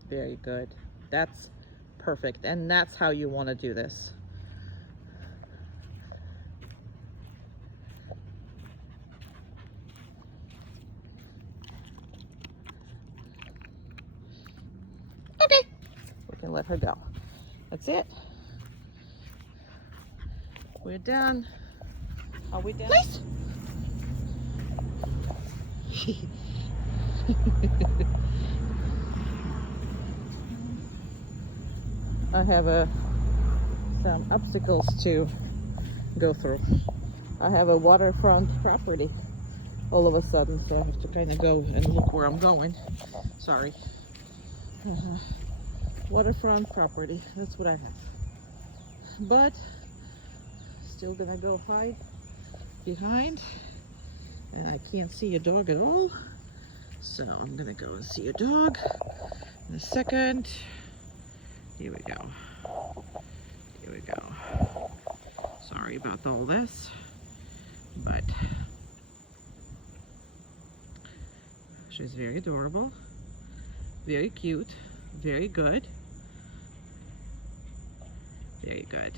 Very good. That's perfect. And that's how you want to do this. Okay. We can let her go. That's it. We're done. Are we done? Place. I have some obstacles to go through. I have a waterfront property all of a sudden, so I have to kind of go and look where I'm going. Sorry. Waterfront property, that's what I have. But still gonna go hide behind, and I can't see a dog at all, so I'm gonna go and see a dog in a second. Here we go. Here we go. Sorry about all this, but she's very adorable, very cute, very good. Very good.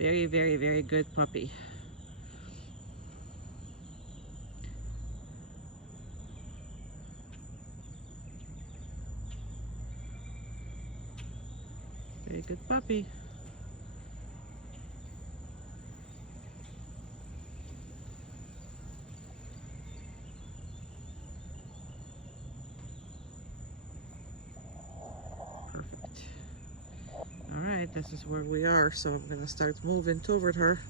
Very, very, very good puppy. Very good puppy. Perfect. All right, this is where we are, so I'm gonna start moving toward her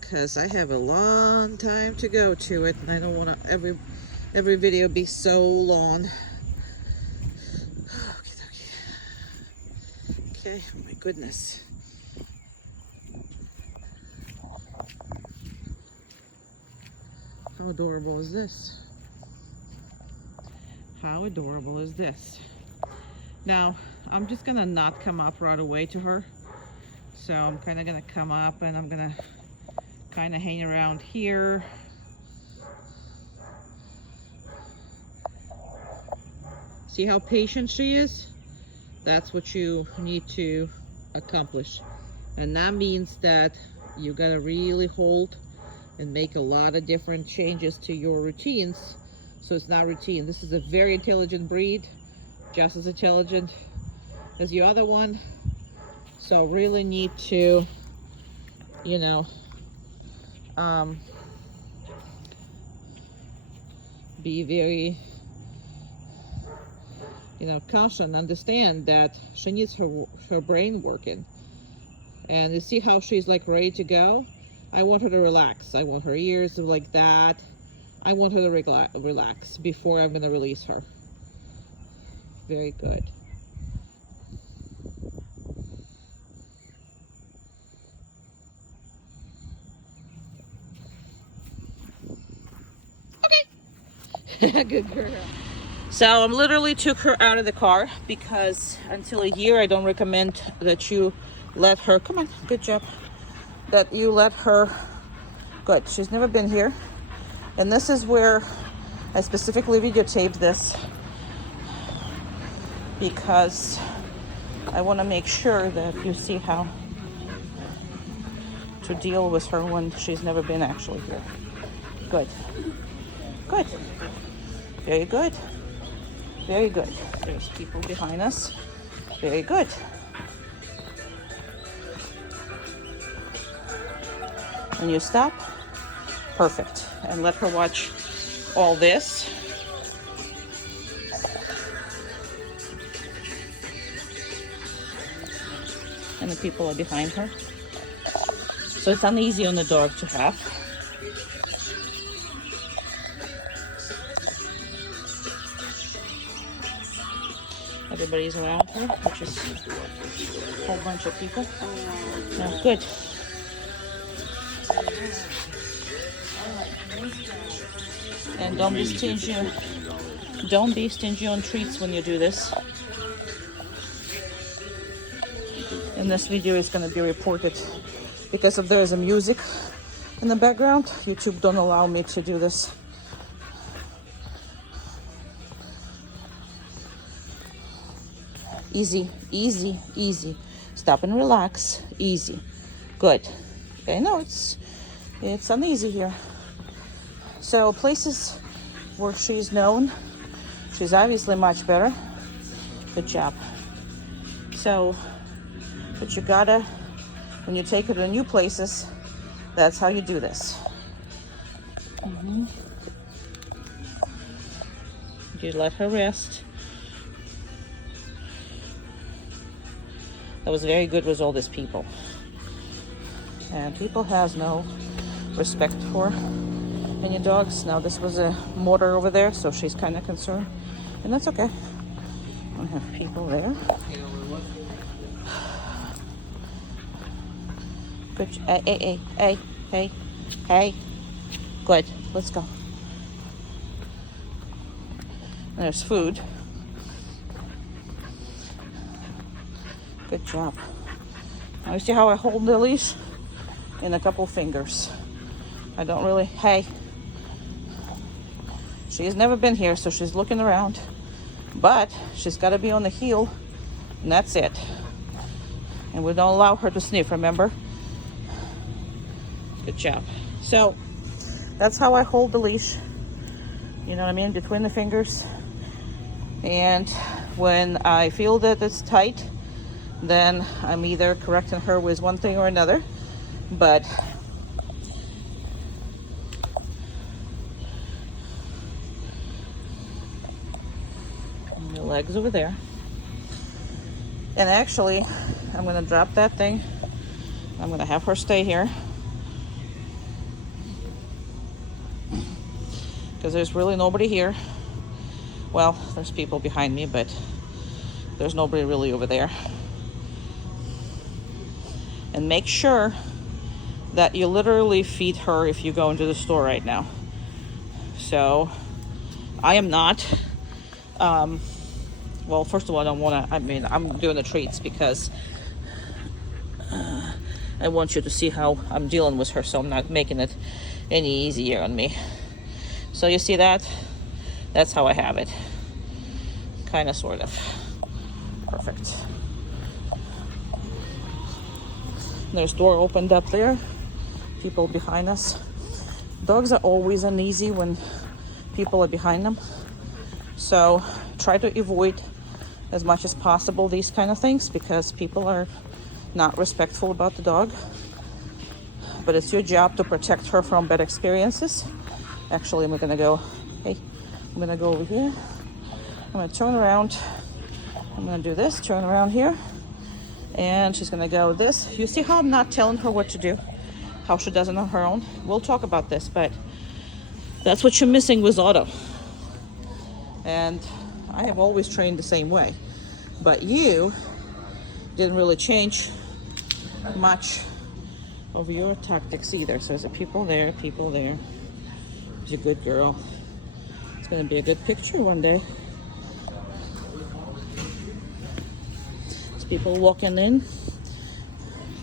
because I have a long time to go to it, and I don't want to every video be so long. Okay, oh my goodness. How adorable is this? How adorable is this? Now, I'm just gonna not come up right away to her. So I'm kind of gonna come up and I'm gonna kind of hang around here. See how patient she is? That's what you need to accomplish. And that means that you gotta really hold and make a lot of different changes to your routines. So it's not routine. This is a very intelligent breed, just as intelligent as your other one. So really need to, you know, be very, you know, cautious and understand that she needs her brain working. And you see how she's like ready to go? I want her to relax. I want her ears like that. I want her to relax before I'm gonna release her. Very good. Okay. Good girl. So I literally took her out of the car because until a year I don't recommend that you let her, come on, good job, that you let her, good, she's never been here. And this is where I specifically videotaped this because I want to make sure that you see how to deal with her when she's never been actually here. Good. Good. Very good. Very good. There's people behind us. Very good. And you stop. Perfect. And let her watch all this. And the people are behind her. So it's uneasy on the dog to have. Everybody's around her, which is a whole bunch of people. No, good. And don't be stingy. Don't be stingy on treats when you do this. And this video is going to be reported because if there is a music in the background. YouTube don't allow me to do this. Easy, easy, easy. Stop and relax. Easy. Good. I know it's uneasy here. So places where she's known, she's obviously much better. Good job. So, but you gotta, when you take her to new places, that's how you do this. You let her rest. That was very good with all these people. And people has no respect for any dogs. Now this was a mortar over there, so she's kind of concerned. And that's okay. I have people there. Good. Hey. Good. Let's go. There's food. Good job. Now you see how I hold the leash? In a couple fingers. I don't really, hey. She has never been here, so she's looking around. But she's got to be on the heel, and that's it. And we don't allow her to sniff, remember? Good job. So that's how I hold the leash. You know what I mean? Between the fingers. And when I feel that it's tight, then I'm either correcting her with one thing or another. But the legs over there. And actually, I'm gonna drop that thing. I'm gonna have her stay here. Because there's really nobody here. Well, there's people behind me, but there's nobody really over there. And make sure that you literally feed her if you go into the store right now. So, I am not. Well, first of all, I don't want to, I'm doing the treats because I want you to see how I'm dealing with her, so I'm not making it any easier on me. So you see that? That's how I have it. Kind of, sort of. Perfect. There's door opened up there. People behind us. Dogs are always uneasy when people are behind them. So try to avoid as much as possible these kind of things because people are not respectful about the dog. But it's your job to protect her from bad experiences. Actually, I'm gonna go, hey, I'm gonna go over here. I'm gonna turn around. I'm gonna do this, turn around here. And she's gonna go this. You see how I'm not telling her what to do? How she does it on her own? We'll talk about this, but that's what you're missing with Otto. And I have always trained the same way. But you didn't really change much of your tactics either. So there's a people there, people there. She's a good girl. It's gonna be a good picture one day. There's people walking in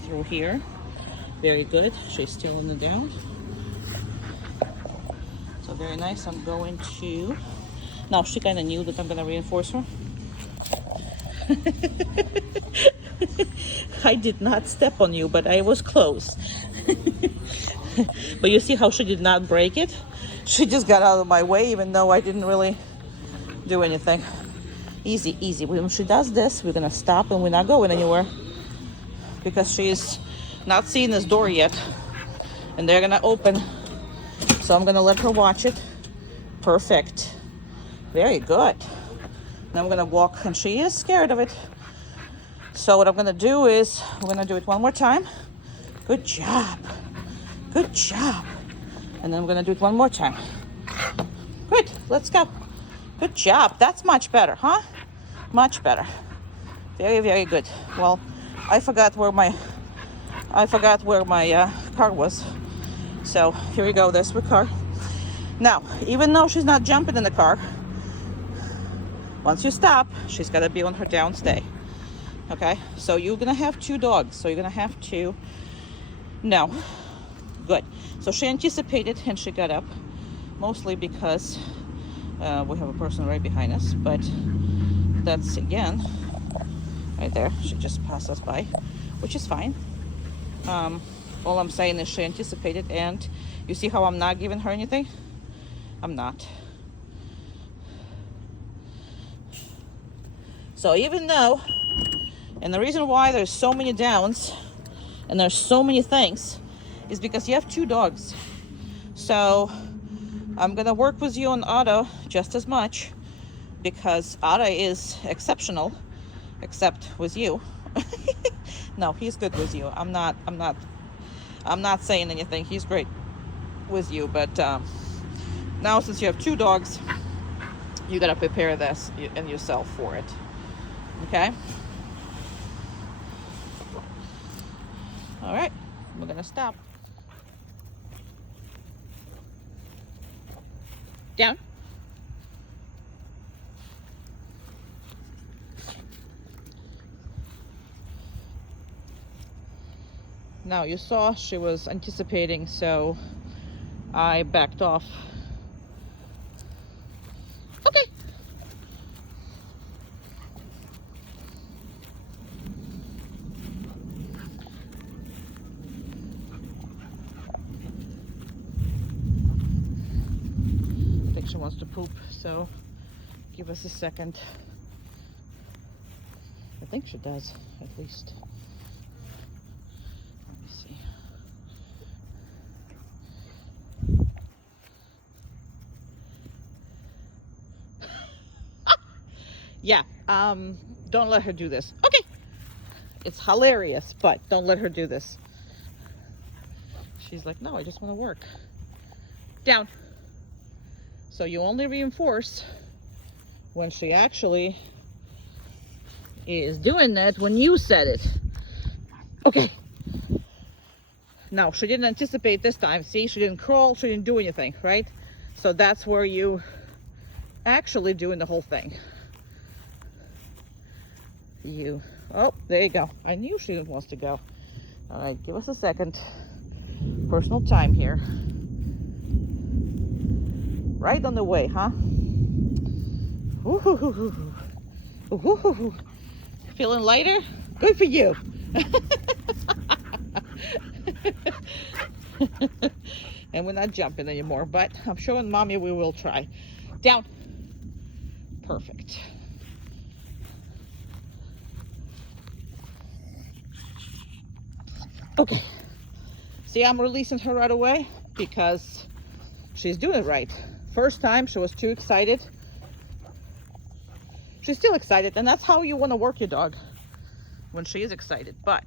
through here. Very good. She's still in the down. So very nice. I'm going to... Now she kind of knew that I'm gonna reinforce her. I did not step on you, but I was close. But you see how she did not break it? She just got out of my way, even though I didn't really do anything. Easy, easy. When she does this, we're gonna stop and we're not going anywhere. Because she's not seeing this door yet. And they're gonna open. So I'm gonna let her watch it. Perfect. Very good. Now I'm gonna walk, and she is scared of it. So what I'm gonna do is, we're gonna do it one more time. Good job. Good job. And then I'm gonna do it one more time. Good, let's go. Good job, that's much better, huh? Much better. Very, very good. Well, I forgot where my car was. So here we go, there's the car. Now, even though she's not jumping in the car, once you stop, she's gotta be on her down stay. Okay, so you're gonna have two dogs. So you're gonna have to, no, good. So she anticipated and she got up, mostly because we have a person right behind us, but that's again, right there, she just passed us by, which is fine. All I'm saying is she anticipated, and you see how I'm not giving her anything? I'm not. So even though, and the reason why there's so many downs and there's so many things is because you have two dogs. So I'm gonna work with you on Otto just as much because Otto is exceptional, except with you. No, he's good with you. I'm not saying anything. He's great with you, but now since you have two dogs, you gotta prepare this and yourself for it. Okay? All right, we're gonna stop. Down. Now you saw she was anticipating, so I backed off. Okay. I think she wants to poop, so give us a second. I think she does, at least. Let me see. Yeah, don't let her do this. Okay. It's hilarious, but don't let her do this. She's like, no, I just want to work. Down. So you only reinforce when she actually is doing that when you said it. Okay. Now, she didn't anticipate this time. See, she didn't crawl, she didn't do anything, right? So that's where you actually doing the whole thing. Oh, there you go. I knew she wants to go. All right, give us a second. Personal time here. Right on the way, huh? Ooh. Ooh. Feeling lighter? Good for you. And we're not jumping anymore, but I'm showing mommy we will try. Down. Perfect. Okay. See, I'm releasing her right away because she's doing it right. First time she was too excited. She's still excited, and that's how you want to work your dog, when she is excited. But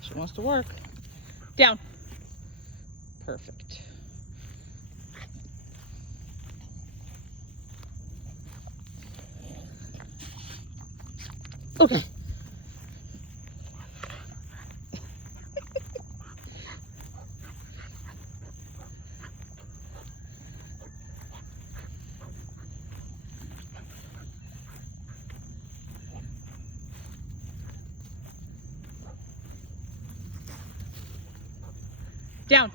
she wants to work. Down. Perfect. Okay. Down.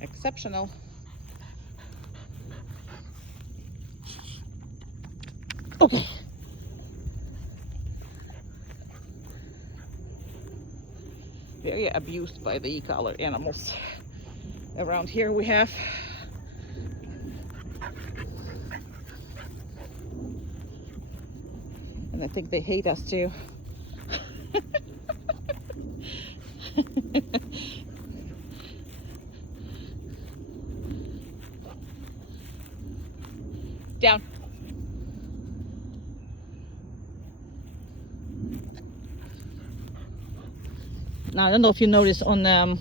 Exceptional. Okay. Very abused by the e-collar animals. Around here we have. And I think they hate us too. Down. Now, I don't know if you noticed on on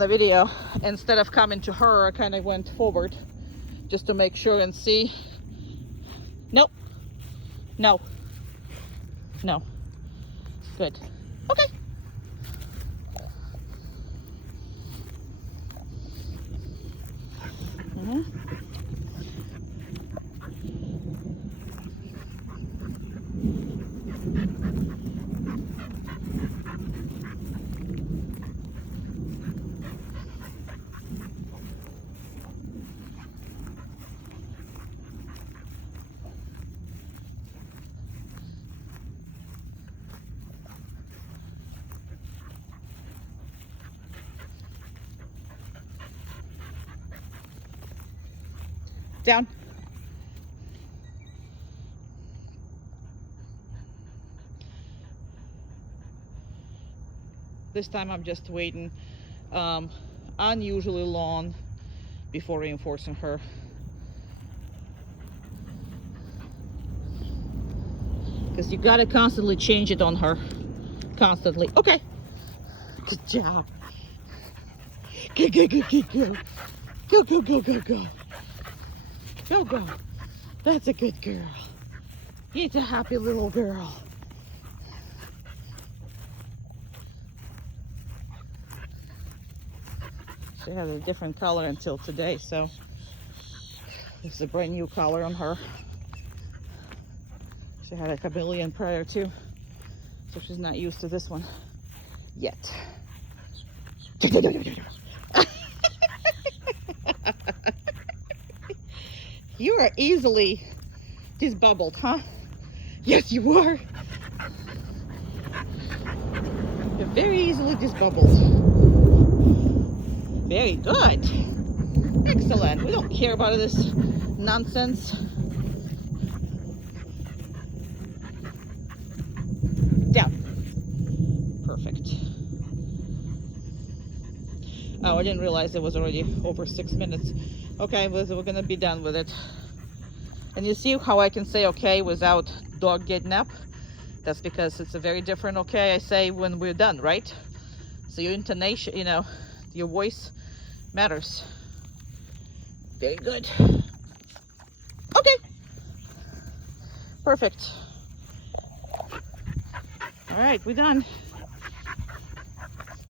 the video, instead of coming to her, I kind of went forward just to make sure and see. Nope. No. No. Good. Okay. Down. This time I'm just waiting unusually long before reinforcing her. Because you gotta constantly change it on her. Constantly. Okay. Good job. Go, go, go, go, go. Go, go, go, go, go. Go, go. That's a good girl. He's a happy little girl. She had a different color until today, so this is a brand new color on her. She had a chameleon prior to, so she's not used to this one yet. You are easily disbubbled, huh? Yes, you are. You're very easily disbubbled. Very good. Excellent. We don't care about this nonsense. Down. Perfect. Oh, I didn't realize it was already over 6 minutes. Okay, we're gonna be done with it. And you see how I can say okay without dog getting up? That's because it's a very different okay I say when we're done, right? So your intonation, you know, your voice matters. Very good. Okay. Perfect. All right, we're done.